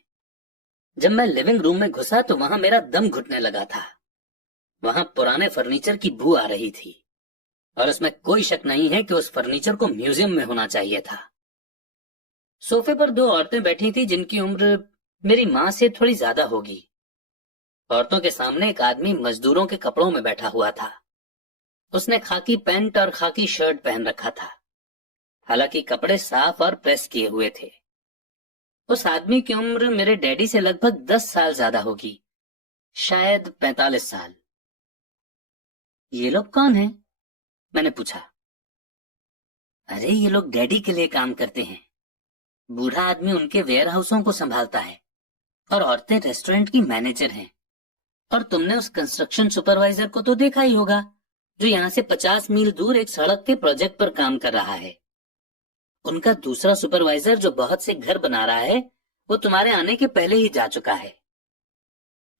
जब मैं लिविंग रूम में घुसा तो वहां मेरा दम घुटने लगा था। वहां पुराने फर्नीचर की बू आ रही थी और इसमें कोई शक नहीं है कि उस फर्नीचर को म्यूजियम में होना चाहिए था। सोफे पर 2 औरतें बैठी थी जिनकी उम्र मेरी मां से थोड़ी ज्यादा होगी। औरतों के सामने एक आदमी मजदूरों के कपड़ों में बैठा हुआ था। उसने खाकी पैंट और खाकी शर्ट पहन रखा था, हालांकि कपड़े साफ और प्रेस किए हुए थे। उस आदमी की उम्र मेरे डैडी से लगभग 10 साल ज्यादा होगी, शायद 45 साल। ये लोग कौन हैं? मैंने पूछा। अरे ये लोग डैडी के लिए काम करते हैं। बूढ़ा आदमी उनके वेयर हाउसों को संभालता है और औरतें रेस्टोरेंट की मैनेजर हैं। और तुमने उस कंस्ट्रक्शन सुपरवाइजर को तो देखा ही होगा जो यहाँ से 50 मील दूर एक सड़क के प्रोजेक्ट पर काम कर रहा है। उनका दूसरा सुपरवाइजर जो बहुत से घर बना रहा है वो तुम्हारे आने के पहले ही जा चुका है।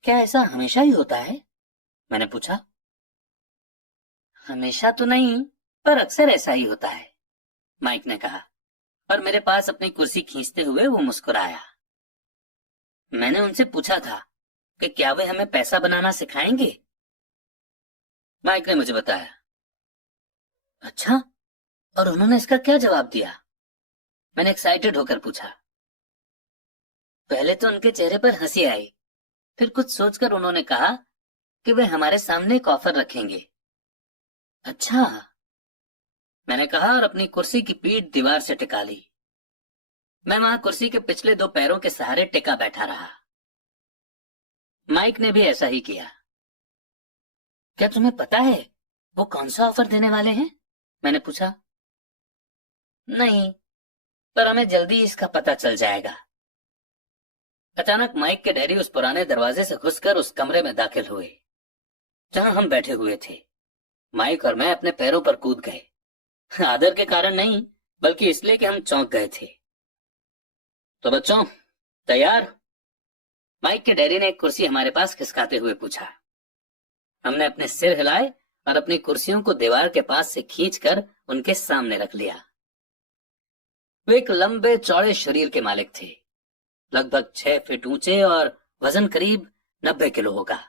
क्या ऐसा हमेशा ही होता है? मैंने पूछा। हमेशा तो नहीं, पर अक्सर ऐसा ही होता है, माइक ने कहा और मेरे पास अपनी कुर्सी खींचते हुए वो मुस्कुराया। मैंने उनसे पूछा था कि क्या वे हमें पैसा बनाना सिखाएंगे। माइक ने मुझे बताया। अच्छा, और उन्होंने इसका क्या जवाब दिया? मैंने एक्साइटेड होकर पूछा। पहले तो उनके चेहरे पर हंसी आई, फिर कुछ सोचकर उन्होंने कहा कि वे हमारे सामने एक ऑफर रखेंगे। अच्छा, मैंने कहा और अपनी कुर्सी की पीठ दीवार से टिका ली। मैं वहां कुर्सी के पिछले 2 पैरों के सहारे टिका बैठा रहा। माइक ने भी ऐसा ही किया। क्या तुम्हें पता है वो कौन सा ऑफर देने वाले हैं? मैंने पूछा। नहीं, पर हमें जल्दी इसका पता चल जाएगा। अचानक माइक के डैडी उस पुराने दरवाजे से घुसकर उस कमरे में दाखिल हुए जहां हम बैठे हुए थे। माइक और मैं अपने पैरों पर कूद गए, आदर के कारण नहीं बल्कि इसलिए कि हम चौंक गए थे। तो बच्चों, तैयार? माइक के डैडी ने एक कुर्सी हमारे पास खिसकाते हुए पूछा। हमने अपने सिर हिलाए और अपनी कुर्सियों को दीवार के पास से खींचकर उनके सामने रख लिया। वे एक लंबे चौड़े शरीर के मालिक थे, लगभग 6 फीट ऊंचे और वजन करीब 90 किलो होगा।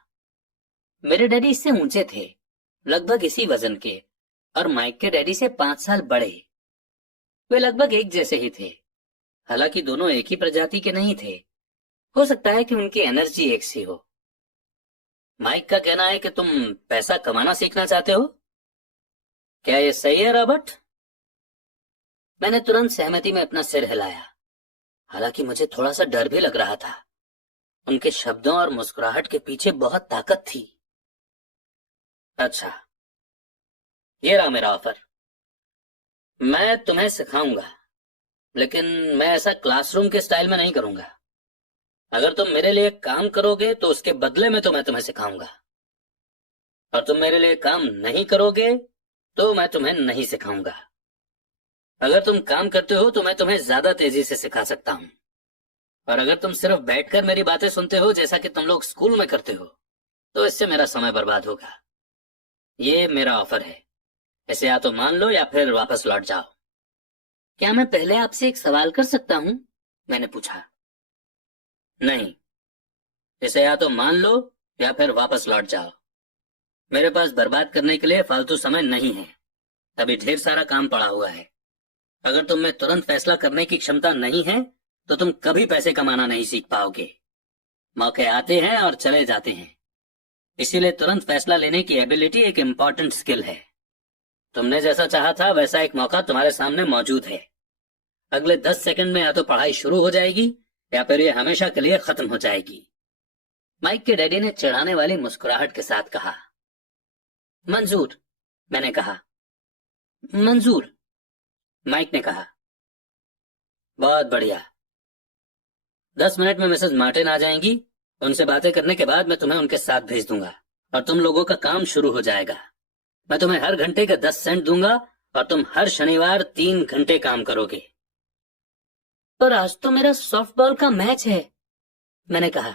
मेरे डैडी इससे ऊंचे थे, लगभग इसी वजन के, और माइक के डैडी से 5 साल बड़े। वे लगभग एक जैसे ही थे, हालांकि दोनों एक ही प्रजाति के नहीं थे। हो सकता है कि उनकी एनर्जी एक सी हो। माइक का कहना है कि तुम पैसा कमाना सीखना चाहते हो। क्या यह सही है रॉबर्ट? मैंने तुरंत सहमति में अपना सिर हिलाया, हालांकि मुझे थोड़ा सा डर भी लग रहा था। उनके शब्दों और मुस्कुराहट के पीछे बहुत ताकत थी। अच्छा, ये रहा मेरा ऑफर। मैं तुम्हें सिखाऊंगा, लेकिन मैं ऐसा क्लासरूम के स्टाइल में नहीं करूंगा। अगर तुम मेरे लिए काम करोगे तो उसके बदले में तो मैं तुम्हें सिखाऊंगा, और तुम मेरे लिए काम नहीं करोगे तो मैं तुम्हें नहीं सिखाऊंगा। अगर तुम काम करते हो तो मैं तुम्हें ज्यादा तेजी से सिखा सकता हूं, और अगर तुम सिर्फ बैठकर मेरी बातें सुनते हो जैसा कि तुम लोग स्कूल में करते हो तो इससे मेरा समय बर्बाद होगा। ये मेरा ऑफर है, इसे या तो मान लो या फिर वापस लौट जाओ। क्या मैं पहले आपसे एक सवाल कर सकता हूं? मैंने पूछा। नहीं, इसे या तो मान लो या फिर वापस लौट जाओ। मेरे पास बर्बाद करने के लिए फालतू समय नहीं है। अभी ढेर सारा काम पड़ा हुआ है। अगर तुम में तुरंत फैसला करने की क्षमता नहीं है तो तुम कभी पैसे कमाना नहीं सीख पाओगे। मौके आते हैं और चले जाते हैं, इसीलिए तुरंत फैसला लेने की एबिलिटी एक इम्पॉर्टेंट स्किल है। तुमने जैसा चाहा था वैसा एक मौका तुम्हारे सामने मौजूद है। अगले 10 सेकंड में या तो पढ़ाई शुरू हो जाएगी या फिर ये हमेशा के लिए खत्म हो जाएगी। माइक के डैडी ने चिढ़ाने वाली मुस्कुराहट के साथ कहा। मंजूर, मैंने कहा। मंजूर, माइक ने कहा। बहुत बढ़िया। 10 मिनट में मिसेस मार्टिन आ जाएंगी। उनसे बातें करने के बाद मैं तुम्हें उनके साथ भेज दूंगा और तुम लोगों का काम शुरू हो जाएगा। मैं तुम्हें हर घंटे के 10 सेंट दूंगा और तुम हर शनिवार 3 घंटे काम करोगे। पर आज तो मेरा सॉफ्टबॉल का मैच है, मैंने कहा।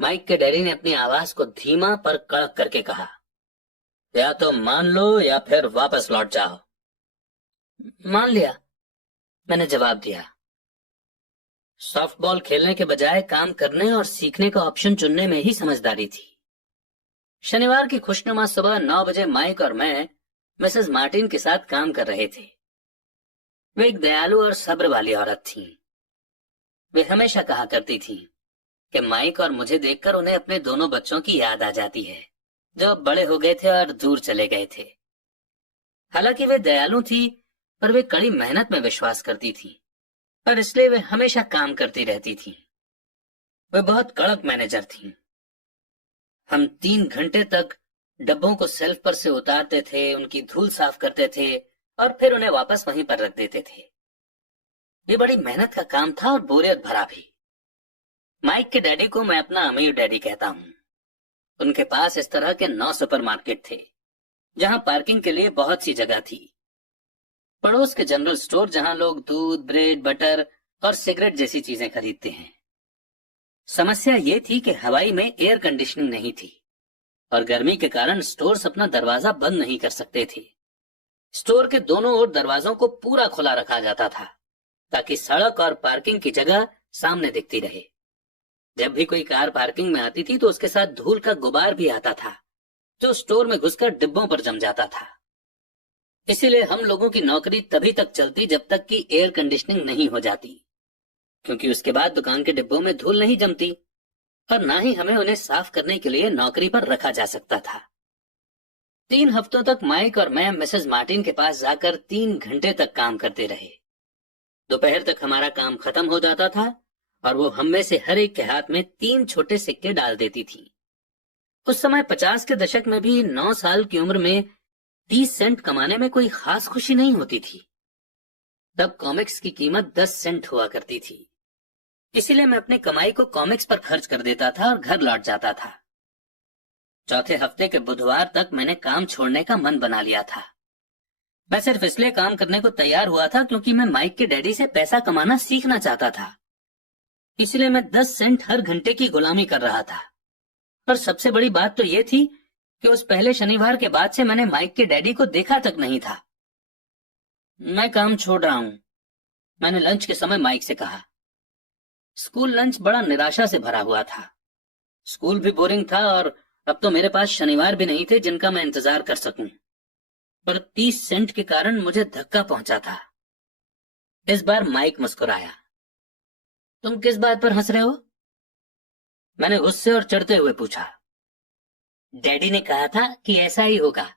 माइक के डैडी ने अपनी आवाज को धीमा पर कड़क करके कहा, या तो मान लो या फिर वापस लौट जाओ। मान लिया, मैंने जवाब दिया। सॉफ्टबॉल खेलने के बजाय काम करने और सीखने का ऑप्शन चुनने में ही समझदारी थी। शनिवार की खुशनुमा सुबह 9 बजे माइक और मैं मिसेस मार्टिन के साथ काम कर रहे थे। वे एक दयालु और सब्र वाली औरत थीं। वे हमेशा कहा करती थीं कि माइक और मुझे देखकर उन्हें अपने दोनों बच्चों की याद आ जाती है जो अब बड़े हो गए थे और दूर चले गए थे। हालांकि वे दयालु थी, पर वे कड़ी मेहनत में विश्वास करती थी और इसलिए वे हमेशा काम करती रहती थीं। वे बहुत कड़क मैनेजर थीं। हम 3 घंटे तक डब्बों को सेल्फ पर से उतारते थे, उनकी धूल साफ करते थे और फिर उन्हें वापस वहीं पर रख देते थे। ये बड़ी मेहनत का काम था और बोरियत भरा भी। माइक के डैडी को मैं अपना अमीर डैडी कहता हूँ। उनके पास इस तरह के 9 सुपरमार्केट थे जहां पार्किंग के लिए बहुत सी जगह थी। पड़ोस के जनरल स्टोर जहां लोग दूध, ब्रेड, बटर और सिगरेट जैसी चीजें खरीदते हैं। समस्या ये थी कि हवाई में एयर कंडीशनिंग नहीं थी और गर्मी के कारण स्टोर्स अपना दरवाजा बंद नहीं कर सकते थे। स्टोर के दोनों ओर दरवाजों को पूरा खुला रखा जाता था ताकि सड़क और पार्किंग की जगह सामने दिखती रहे। जब भी कोई कार पार्किंग में आती थी तो उसके साथ धूल का गुबार भी आता था जो स्टोर में घुसकर डिब्बों पर जम जाता था। इसीलिए हम लोगों की नौकरी तभी तक चलती जब तक कि एयर कंडीशनिंग नहीं हो जाती, क्योंकि उसके बाद दुकान के डिब्बों में धूल नहीं जमती और ना ही हमें उन्हें साफ करने के लिए नौकरी पर रखा जा सकता था। 3 हफ्तों तक माइक और मैं मिसेस मार्टिन के पास जाकर 3 घंटे तक काम करते रहे। दोपहर तक हमारा काम खत्म हो जाता था और वो हम में से हर एक के हाथ में 3 छोटे सिक्के डाल देती थी। उस समय 50 के दशक में भी 9 साल की उम्र में 30 सेंट कमाने में कोई खास खुशी नहीं होती थी। तब कॉमिक्स की कीमत 10 सेंट हुआ करती थी, इसीलिए मैं अपनी कमाई को कॉमिक्स पर खर्च कर देता था और घर लौट जाता था। चौथे हफ्ते के बुधवार तक मैंने काम छोड़ने का मन बना लिया था। मैं सिर्फ इसलिए काम करने को तैयार हुआ था क्योंकि मैं माइक के डैडी से पैसा कमाना सीखना चाहता था। इसलिए मैं 10 सेंट हर घंटे की गुलामी कर रहा था। और सबसे बड़ी बात तो यह थी कि उस पहले शनिवार के बाद से मैंने माइक के डैडी को देखा तक नहीं था। मैं काम छोड़ रहा हूं, मैंने लंच के समय माइक से कहा। स्कूल लंच बड़ा निराशा से भरा हुआ था। स्कूल भी बोरिंग था और अब तो मेरे पास शनिवार भी नहीं थे जिनका मैं इंतजार कर सकूं। पर 30 सेंट के कारण मुझे धक्का पहुंचा था। इस बार माइक मुस्कुराया। तुम किस बात पर हंस रहे हो? मैंने गुस्से और चढ़ते हुए पूछा। डैडी ने कहा था कि ऐसा ही होगा।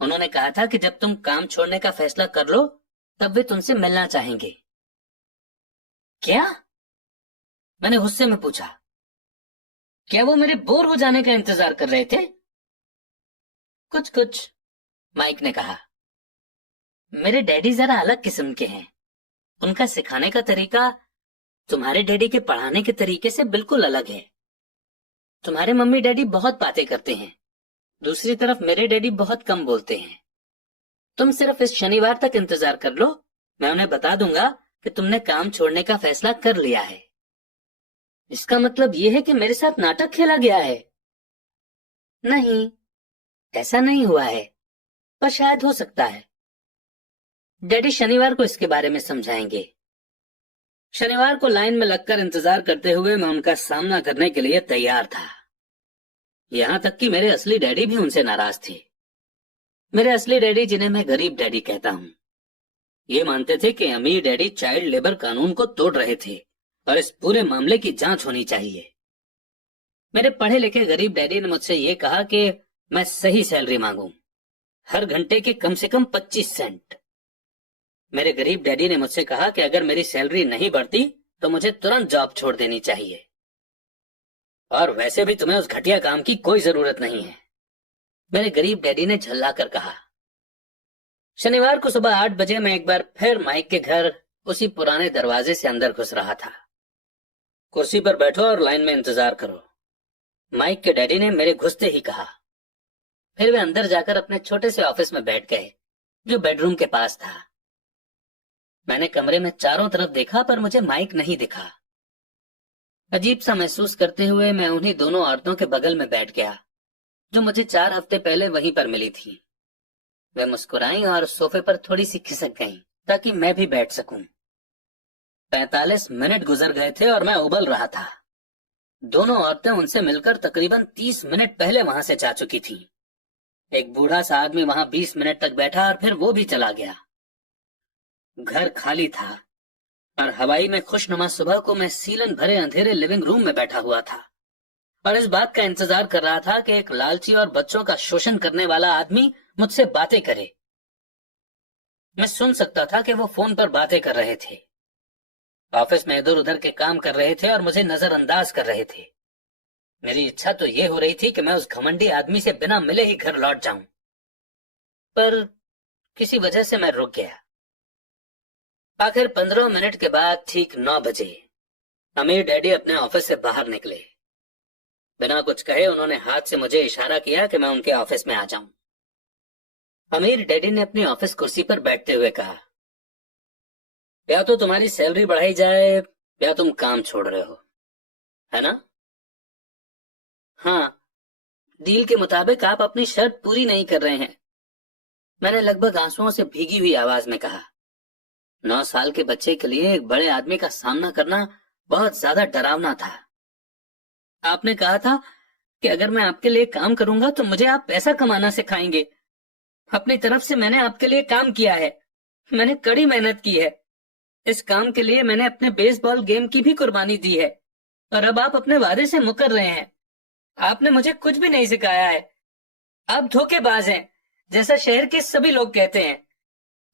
उन्होंने कहा था कि जब तुम काम छोड़ने का फैसला कर लो तब वे तुमसे मिलना चाहेंगे। क्या? मैंने गुस्से में पूछा। क्या वो मेरे बोर हो जाने का इंतजार कर रहे थे? कुछ कुछ, माइक ने कहा। मेरे डैडी जरा अलग किस्म के हैं। उनका सिखाने का तरीका तुम्हारे डैडी के पढ़ाने के तरीके से बिल्कुल अलग है। तुम्हारे मम्मी डैडी बहुत बातें करते हैं, दूसरी तरफ मेरे डैडी बहुत कम बोलते हैं। तुम सिर्फ इस शनिवार तक इंतजार कर लो, मैं उन्हें बता दूंगा कि तुमने काम छोड़ने का फैसला कर लिया है। इसका मतलब यह है कि मेरे साथ नाटक खेला गया है? नहीं, ऐसा नहीं हुआ है। पर शायद हो सकता है। डैडी शनिवार को इसके बारे में समझाएंगे। शनिवार को लाइन में लगकर इंतजार करते हुए मैं उनका सामना करने के लिए तैयार था। यहां तक कि मेरे असली डैडी भी उनसे नाराज थे। मेरे असली डैडी, जिन्हें मैं गरीब डैडी कहता हूं, ये मानते थे कि अमीर डैडी चाइल्ड लेबर कानून को तोड़ रहे थे और इस पूरे मामले की जांच होनी चाहिए। मेरे पढ़े लिखे गरीब डैडी ने मुझसे ये कहा कि मैं सही सैलरी मांगूं, हर घंटे के कम से कम 25 सेंट। मेरे गरीब डैडी ने मुझसे कहा कि अगर मेरी सैलरी नहीं बढ़ती तो मुझे तुरंत जॉब छोड़ देनी चाहिए, और वैसे भी तुम्हें उस घटिया काम की कोई जरूरत नहीं है, मेरे गरीब डैडी ने झल्लाकर कहा। शनिवार को सुबह 8 बजे मैं एक बार फिर माइक के घर उसी पुराने दरवाजे से अंदर घुस रहा था। कुर्सी पर बैठो और लाइन में इंतजार करो, माइक के डैडी ने मेरे घुसते ही कहा। फिर वे अंदर जाकर अपने छोटे से ऑफिस में बैठ गए जो बेडरूम के पास था। मैंने कमरे में चारों तरफ देखा पर मुझे माइक नहीं दिखा। अजीब सा महसूस करते हुए मैं उन्हीं दोनों औरतों के बगल में बैठ गया जो मुझे 4 हफ्ते पहले वहीं पर मिली थी। वे मुस्कुराईं और सोफे पर थोड़ी सी खिसक गईं ताकि मैं भी बैठ सकूं। 45 मिनट गुजर गए थे और मैं उबल रहा था। दोनों औरतें उनसे मिलकर तकरीबन 30 मिनट पहले वहां से जा चुकी थीं। एक बूढ़ा सा आदमी वहां 20 मिनट तक बैठा और फिर वो भी चला गया। घर खाली था और हवाई में खुशनुमा सुबह को मैं सीलन भरे अंधेरे लिविंग रूम में बैठा हुआ था और इस बात का इंतजार कर रहा था कि एक लालची और बच्चों का शोषण करने वाला आदमी मुझसे बातें करे। मैं सुन सकता था कि वो फोन पर बातें कर रहे थे, ऑफिस में इधर उधर के काम कर रहे थे और मुझे नजरअंदाज कर रहे थे। मेरी इच्छा तो ये हो रही थी कि मैं उस घमंडी आदमी से बिना मिले ही घर लौट जाऊं, पर किसी वजह से मैं रुक गया। आखिर 15 मिनट के बाद ठीक 9 बजे अमीर डैडी अपने ऑफिस से बाहर निकले। बिना कुछ कहे उन्होंने हाथ से मुझे इशारा किया कि मैं उनके ऑफिस में आ जाऊं। अमीर डैडी ने अपनी ऑफिस कुर्सी पर बैठते हुए कहा, या तो तुम्हारी सैलरी बढ़ाई जाए या तुम काम छोड़ रहे हो, है ना? हाँ, डील के मुताबिक आप अपनी शर्त पूरी नहीं कर रहे हैं, मैंने लगभग आंसुओं से भीगी हुई आवाज में कहा। 9 साल के बच्चे के लिए एक बड़े आदमी का सामना करना बहुत ज्यादा डरावना था। आपने कहा था कि अगर मैं आपके लिए काम करूंगा तो मुझे आप पैसा कमाना सिखाएंगे। अपनी तरफ से मैंने आपके लिए काम किया है, मैंने कड़ी मेहनत की है। इस काम के लिए मैंने अपने बेसबॉल गेम की भी कुर्बानी दी है और अब आप अपने वादे से मुकर रहे हैं। आपने मुझे कुछ भी नहीं सिखाया है। आप धोखेबाज हैं, जैसा शहर के सभी लोग कहते हैं।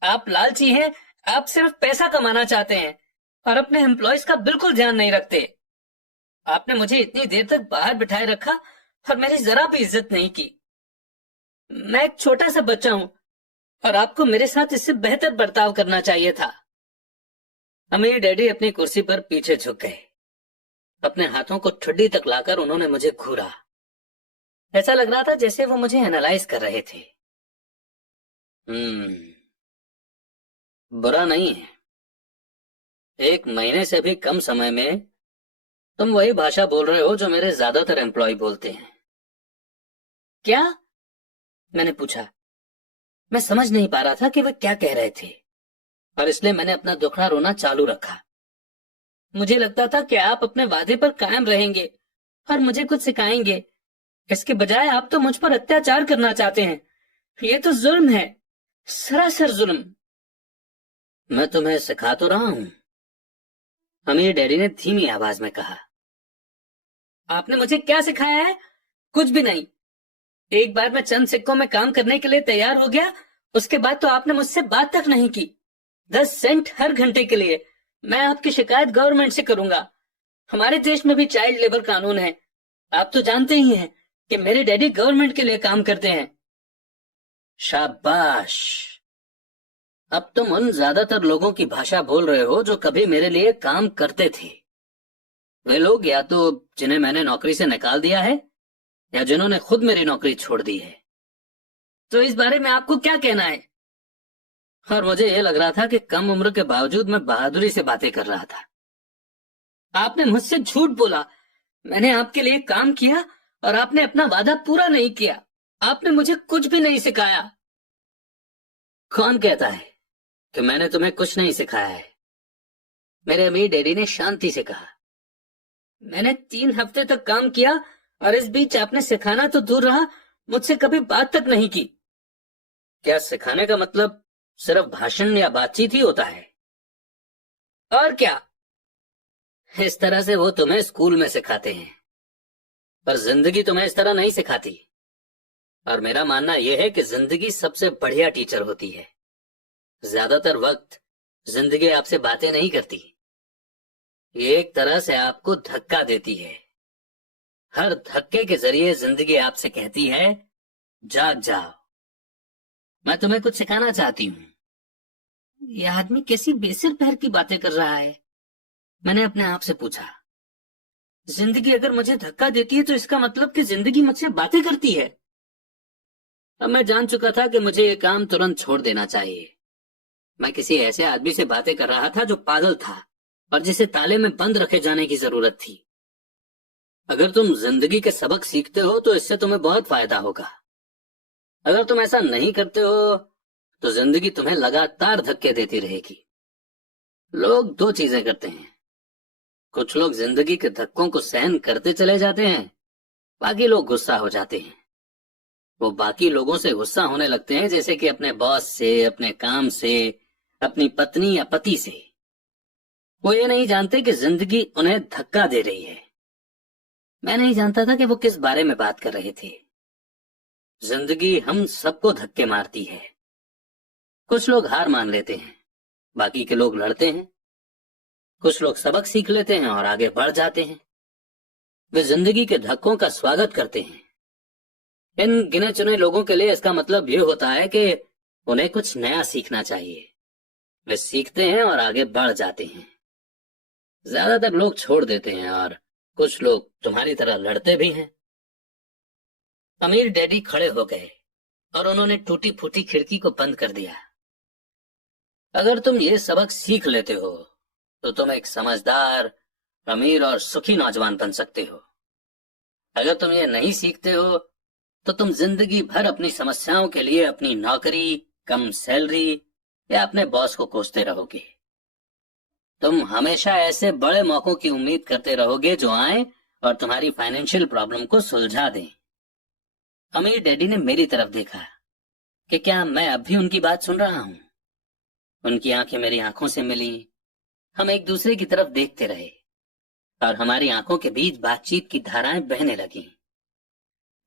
आप लालची हैं, आप सिर्फ पैसा कमाना चाहते हैं और अपने एम्प्लॉयज का बिल्कुल ध्यान नहीं रखते। आपने मुझे इतनी देर तक बाहर बिठाए रखा और मेरी जरा भी इज्जत नहीं की। मैं एक छोटा सा बच्चा हूं और आपको मेरे साथ इससे बेहतर बर्ताव करना चाहिए था। अमीर डैडी अपनी कुर्सी पर पीछे झुक गए। अपने हाथों को ठुड्डी तक लाकर उन्होंने मुझे घूरा। ऐसा लग रहा था जैसे वो मुझे एनालाइज कर रहे थे। बुरा नहीं है, 1 महीने से भी कम समय में तुम वही भाषा बोल रहे हो जो मेरे ज्यादातर एम्प्लॉय बोलते हैं। क्या? मैंने पूछा। मैं समझ नहीं पा रहा था कि वे क्या कह रहे थे और इसलिए मैंने अपना दुखड़ा रोना चालू रखा। मुझे लगता था कि आप अपने वादे पर कायम रहेंगे और मुझे कुछ सिखाएंगे। इसके बजाय आप तो मुझ पर अत्याचार करना चाहते हैं। ये तो जुल्म है, सरासर जुल्म। मैं तुम्हें सिखा तो रहा हूं, अमीर डैडी ने धीमी आवाज में कहा। आपने मुझे क्या सिखाया है? कुछ भी नहीं। एक बार मैं चंद सिक्कों में काम करने के लिए तैयार हो गया, उसके बाद तो आपने मुझसे बात तक नहीं की। 10 सेंट हर घंटे के लिए। मैं आपकी शिकायत गवर्नमेंट से करूंगा। हमारे देश में भी चाइल्ड लेबर कानून है। आप तो जानते ही हैं कि मेरे डैडी गवर्नमेंट के लिए काम करते हैं। शाबाश, अब तुम उन ज्यादातर लोगों की भाषा बोल रहे हो जो कभी मेरे लिए काम करते थे। वे लोग या तो जिन्हें मैंने नौकरी से निकाल दिया है या जिन्होंने खुद मेरी नौकरी छोड़ दी है। तो इस बारे में आपको क्या कहना है? और मुझे यह लग रहा था कि कम उम्र के बावजूद मैं बहादुरी से बातें कर रहा था। आपने मुझसे झूठ बोला। मैंने आपके लिए काम किया और आपने अपना वादा पूरा नहीं किया। आपने मुझे कुछ भी नहीं सिखाया। कौन कहता है कि मैंने तुम्हें कुछ नहीं सिखाया है? मेरे अमीर डैडी ने शांति से कहा। मैंने 3 हफ्ते तक काम किया और इस बीच आपने सिखाना तो दूर रहा, मुझसे कभी बात तक नहीं की। क्या सिखाने का मतलब सिर्फ भाषण या बातचीत ही होता है? और क्या? इस तरह से वो तुम्हें स्कूल में सिखाते हैं, पर जिंदगी तुम्हें इस तरह नहीं सिखाती। और मेरा मानना यह है कि जिंदगी सबसे बढ़िया टीचर होती है। ज्यादातर वक्त जिंदगी आपसे बातें नहीं करती, ये एक तरह से आपको धक्का देती है। हर धक्के के जरिए जिंदगी आपसे कहती है, जाग जाओ, मैं तुम्हें कुछ सिखाना चाहती हूँ। यह आदमी कैसी बेसिर पैर की बातें कर रहा है, मैंने अपने आप से पूछा। जिंदगी अगर मुझे धक्का देती है तो इसका मतलब कि जिंदगी मुझसे बातें करती है। अब मैं जान चुका था कि मुझे ये काम तुरंत छोड़ देना चाहिए। मैं किसी ऐसे आदमी से बातें कर रहा था जो पागल था और जिसे ताले में बंद रखे जाने की जरूरत थी। अगर तुम जिंदगी के सबक सीखते हो तो इससे तुम्हें बहुत फायदा होगा। अगर तुम ऐसा नहीं करते हो तो जिंदगी तुम्हें लगातार धक्के देती रहेगी। लोग 2 चीजें करते हैं। कुछ लोग जिंदगी के धक्कों को सहन करते चले जाते हैं, बाकी लोग गुस्सा हो जाते हैं। वो बाकी लोगों से गुस्सा होने लगते हैं, जैसे कि अपने बॉस से, अपने काम से, अपनी पत्नी या पति से। वो ये नहीं जानते कि जिंदगी उन्हें धक्का दे रही है। मैं नहीं जानता था कि वो किस बारे में बात कर रहे थे। जिंदगी हम सबको धक्के मारती है। कुछ लोग हार मान लेते हैं, बाकी के लोग लड़ते हैं। कुछ लोग सबक सीख लेते हैं और आगे बढ़ जाते हैं। वे जिंदगी के धक्कों का स्वागत करते हैं। इन गिने चुने लोगों के लिए इसका मतलब ये होता है कि उन्हें कुछ नया सीखना चाहिए। वे सीखते हैं और आगे बढ़ जाते हैं। ज्यादातर लोग छोड़ देते हैं और कुछ लोग तुम्हारी तरह लड़ते भी हैं। अमीर डैडी खड़े हो गए और उन्होंने टूटी फूटी खिड़की को बंद कर दिया। अगर तुम ये सबक सीख लेते हो तो तुम एक समझदार, अमीर और सुखी नौजवान बन सकते हो। अगर तुम ये नहीं सीखते हो तो तुम जिंदगी भर अपनी समस्याओं के लिए अपनी नौकरी, कम सैलरी या अपने बॉस को कोसते रहोगे। तुम हमेशा ऐसे बड़े मौकों की उम्मीद करते रहोगे जो आए और तुम्हारी फाइनेंशियल प्रॉब्लम को सुलझा दें। अमीर डैडी ने मेरी तरफ देखा कि क्या मैं अब भी उनकी बात सुन रहा हूं। उनकी आंखें मेरी आंखों से मिली। हम एक दूसरे की तरफ देखते रहे और हमारी आंखों के बीच बातचीत की धाराएं बहने लगीं।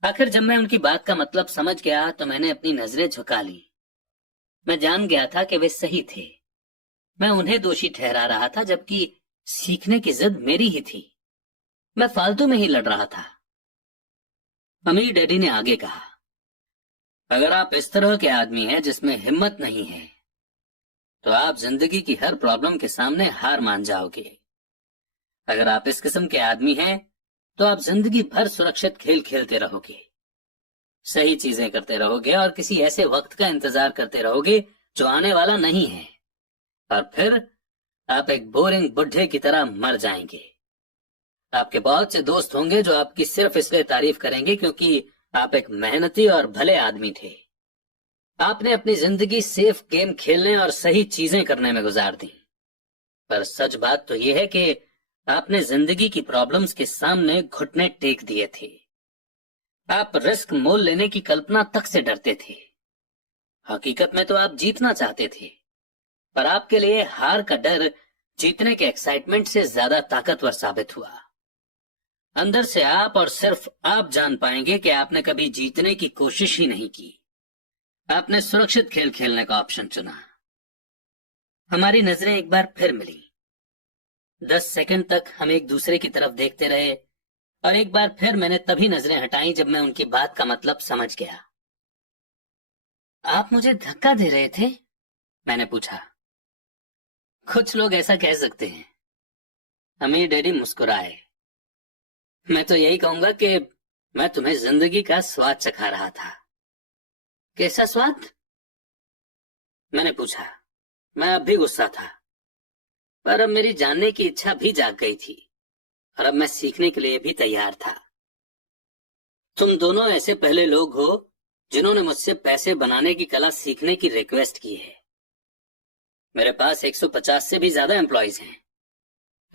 आखिर जब मैं उनकी बात का मतलब समझ गया तो मैंने अपनी नजरें झुका ली। मैं जान गया था कि वे सही थे। मैं उन्हें दोषी ठहरा रहा था, जबकि सीखने की जिद मेरी ही थी। मैं फालतू में ही लड़ रहा था। अमीर डैडी ने आगे कहा, अगर आप इस तरह के आदमी हैं जिसमें हिम्मत नहीं है तो आप जिंदगी की हर प्रॉब्लम के सामने हार मान जाओगे। अगर आप इस किस्म के आदमी हैं तो आप जिंदगी भर सुरक्षित खेल खेलते रहोगे, सही चीजें करते रहोगे और किसी ऐसे वक्त का इंतजार करते रहोगे जो आने वाला नहीं है, और फिर आप एक बोरिंग बुढ़े की तरह मर जाएंगे। आपके बहुत से दोस्त होंगे जो आपकी सिर्फ इसलिए तारीफ करेंगे क्योंकि आप एक मेहनती और भले आदमी थे। आपने अपनी जिंदगी सेफ गेम खेलने और सही चीजें करने में गुजार दी। पर सच बात तो यह है कि आपने जिंदगी की प्रॉब्लम्स के सामने घुटने टेक दिए थे। आप रिस्क मोल लेने की कल्पना तक से डरते थे। हकीकत में तो आप जीतना चाहते थे, पर आपके लिए हार का डर जीतने के एक्साइटमेंट से ज्यादा ताकतवर साबित हुआ। अंदर से आप और सिर्फ आप जान पाएंगे कि आपने कभी जीतने की कोशिश ही नहीं की। आपने सुरक्षित खेल खेलने का ऑप्शन चुना। हमारी नजरें एक बार फिर मिली। 10 सेकंड तक हम एक दूसरे की तरफ देखते रहे और एक बार फिर मैंने तभी नजरें हटाई जब मैं उनकी बात का मतलब समझ गया। आप मुझे धक्का दे रहे थे? मैंने पूछा। कुछ लोग ऐसा कह सकते हैं। अमीर डैडी मुस्कुराए। मैं तो यही कहूंगा कि मैं तुम्हें जिंदगी का स्वाद चखा रहा था। कैसा स्वाद? मैंने पूछा। मैं अब भी गुस्सा था, पर अब मेरी जानने की इच्छा भी जाग गई थी और अब मैं सीखने के लिए भी तैयार था। तुम दोनों ऐसे पहले लोग हो जिन्होंने मुझसे पैसे बनाने की कला सीखने की रिक्वेस्ट की है। मेरे पास 150 से भी ज्यादा एम्प्लॉइज हैं,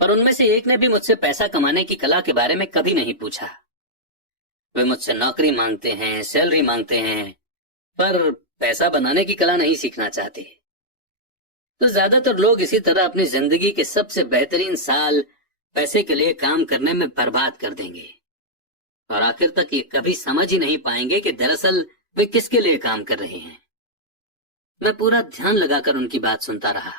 पर उनमें से एक ने भी मुझसे पैसा कमाने की कला के बारे में कभी नहीं पूछा। वे मुझसे नौकरी मांगते हैं, सैलरी मांगते हैं, पर पैसा बनाने की कला नहीं सीखना चाहते। तो ज्यादातर लोग इसी तरह अपनी जिंदगी के सबसे बेहतरीन साल पैसे के लिए काम करने में बर्बाद कर देंगे और आखिर तक ये कभी समझ ही नहीं पाएंगे कि दरअसल वे किसके लिए काम कर रहे हैं। मैं पूरा ध्यान लगाकर उनकी बात सुनता रहा।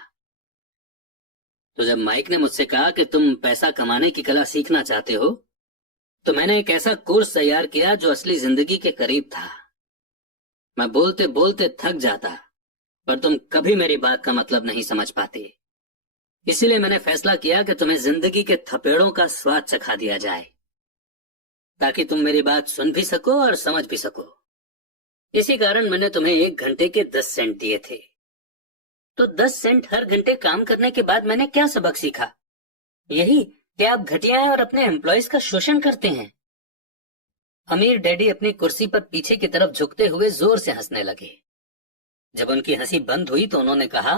तो जब माइक ने मुझसे कहा कि तुम पैसा कमाने की कला सीखना चाहते हो, तो मैंने एक ऐसा कोर्स तैयार किया जो असली जिंदगी के करीब था। मैं बोलते बोलते थक जाता, पर तुम कभी मेरी बात का मतलब नहीं समझ पाते। इसीलिए मैंने फैसला किया कि तुम्हें जिंदगी के थपेड़ों का स्वाद चखा दिया जाए, ताकि तुम मेरी बात सुन भी सको और समझ भी सको। इसी कारण मैंने तुम्हें 1 घंटे के 10 सेंट दिए थे। तो 10 सेंट हर घंटे काम करने के बाद मैंने क्या सबक सीखा? यही कि आप घटिया हैं और अपने एम्प्लॉयज का शोषण करते हैं। अमीर डैडी अपनी कुर्सी पर पीछे की तरफ झुकते हुए जोर से हंसने लगे। जब उनकी हंसी बंद हुई तो उन्होंने कहा,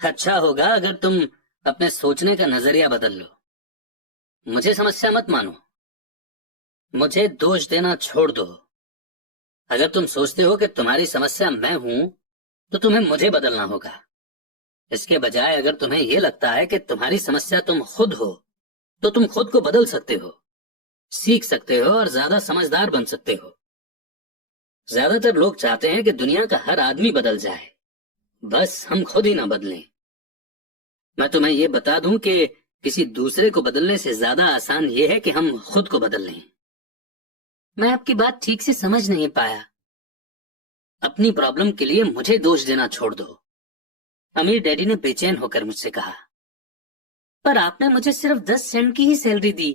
अच्छा होगा अगर तुम अपने सोचने का नजरिया बदल लो। मुझे समस्या मत मानो, मुझे दोष देना छोड़ दो। अगर तुम सोचते हो कि तुम्हारी समस्या मैं हूं, तो तुम्हें मुझे बदलना होगा। इसके बजाय अगर तुम्हें यह लगता है कि तुम्हारी समस्या तुम खुद हो, तो तुम खुद को बदल सकते हो, सीख सकते हो और ज्यादा समझदार बन सकते हो। ज्यादातर लोग चाहते हैं कि दुनिया का हर आदमी बदल जाए, बस हम खुद ही ना बदलें। मैं तुम्हें यह बता दूं कि किसी दूसरे को बदलने से ज्यादा आसान यह है कि हम खुद को बदल लें। मैं आपकी बात ठीक से समझ नहीं पाया। अपनी प्रॉब्लम के लिए मुझे दोष देना छोड़ दो, अमीर डैडी ने बेचैन होकर मुझसे कहा। पर आपने मुझे सिर्फ 10 सेंट की ही सैलरी दी,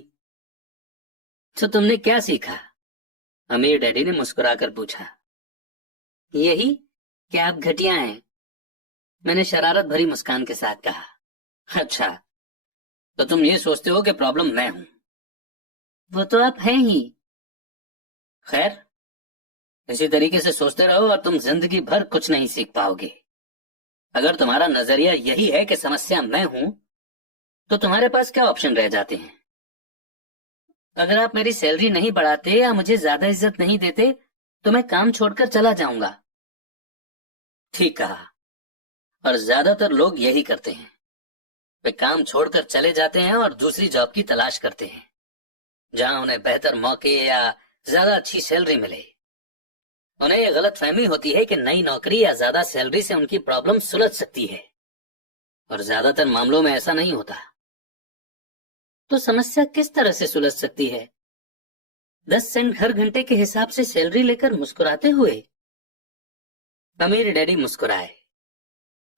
तो तुमने क्या सीखा? अमीर डैडी ने मुस्कुराकर पूछा। यही कि आप घटिया हैं, मैंने शरारत भरी मुस्कान के साथ कहा। अच्छा, तो तुम ये सोचते हो कि प्रॉब्लम मैं हूं? वो तो आप हैं ही। खैर, इसी तरीके से सोचते रहो और तुम जिंदगी भर कुछ नहीं सीख पाओगे। अगर तुम्हारा नजरिया यही है कि समस्या मैं हूं, तो तुम्हारे पास क्या ऑप्शन रह जाते हैं? अगर आप मेरी सैलरी नहीं बढ़ाते या मुझे ज्यादा इज्जत नहीं देते, तो मैं काम छोड़कर चला जाऊंगा। ठीक कहा, और ज्यादातर लोग यही करते हैं। वे काम छोड़कर चले जाते हैं और दूसरी जॉब की तलाश करते हैं, जहां उन्हें बेहतर मौके या ज्यादा अच्छी सैलरी मिले। उन्हें यह गलत फहमी होती है कि नई नौकरी या ज्यादा सैलरी से उनकी प्रॉब्लम सुलझ सकती है, और ज्यादातर मामलों में ऐसा नहीं होता। तो समस्या किस तरह से सुलझ सकती है? 10 सेंट हर घंटे के हिसाब से सैलरी लेकर मुस्कुराते हुए? अमीर डैडी मुस्कुराए।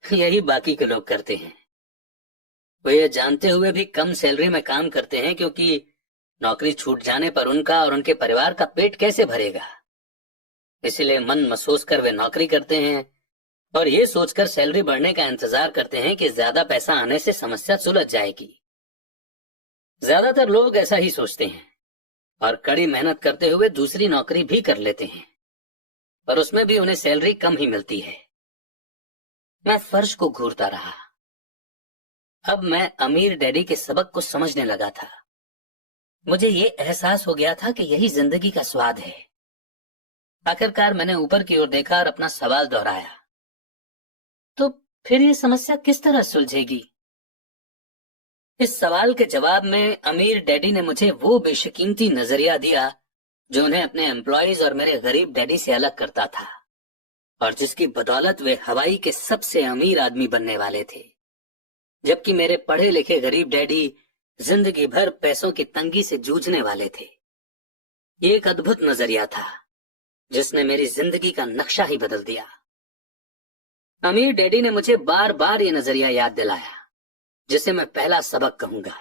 यही बाकी के लोग करते हैं। वे ये जानते हुए भी कम सैलरी में काम करते हैं, क्योंकि नौकरी छूट जाने पर उनका और उनके परिवार का पेट कैसे भरेगा। इसलिए मन महसूस कर वे नौकरी करते हैं और ये सोचकर सैलरी बढ़ने का इंतजार करते हैं कि ज्यादा पैसा आने से समस्या सुलझ जाएगी। ज्यादातर लोग ऐसा ही सोचते हैं और कड़ी मेहनत करते हुए दूसरी नौकरी भी कर लेते हैं, पर उसमें भी उन्हें सैलरी कम ही मिलती है। मैं फर्श को घूरता रहा। अब मैं अमीर डैडी के सबक को समझने लगा था। मुझे ये एहसास हो गया था कि यही जिंदगी का स्वाद है। आखिरकार मैंने ऊपर की ओर देखा और अपना सवाल दोहराया, तो फिर ये समस्या किस तरह सुलझेगी? इस सवाल के जवाब में अमीर डैडी ने मुझे वो बेशकीमती नजरिया दिया जो उन्हें अपने एम्प्लॉयज और मेरे गरीब डैडी से अलग करता था, और जिसकी बदौलत वे हवाई के सबसे अमीर आदमी बनने वाले थे, जबकि मेरे पढ़े लिखे गरीब डैडी जिंदगी भर पैसों की तंगी से जूझने वाले थे। ये एक अद्भुत नजरिया था जिसने मेरी जिंदगी का नक्शा ही बदल दिया। अमीर डैडी ने मुझे बार बार ये नजरिया याद दिलाया, जिसे मैं पहला सबक कहूंगा।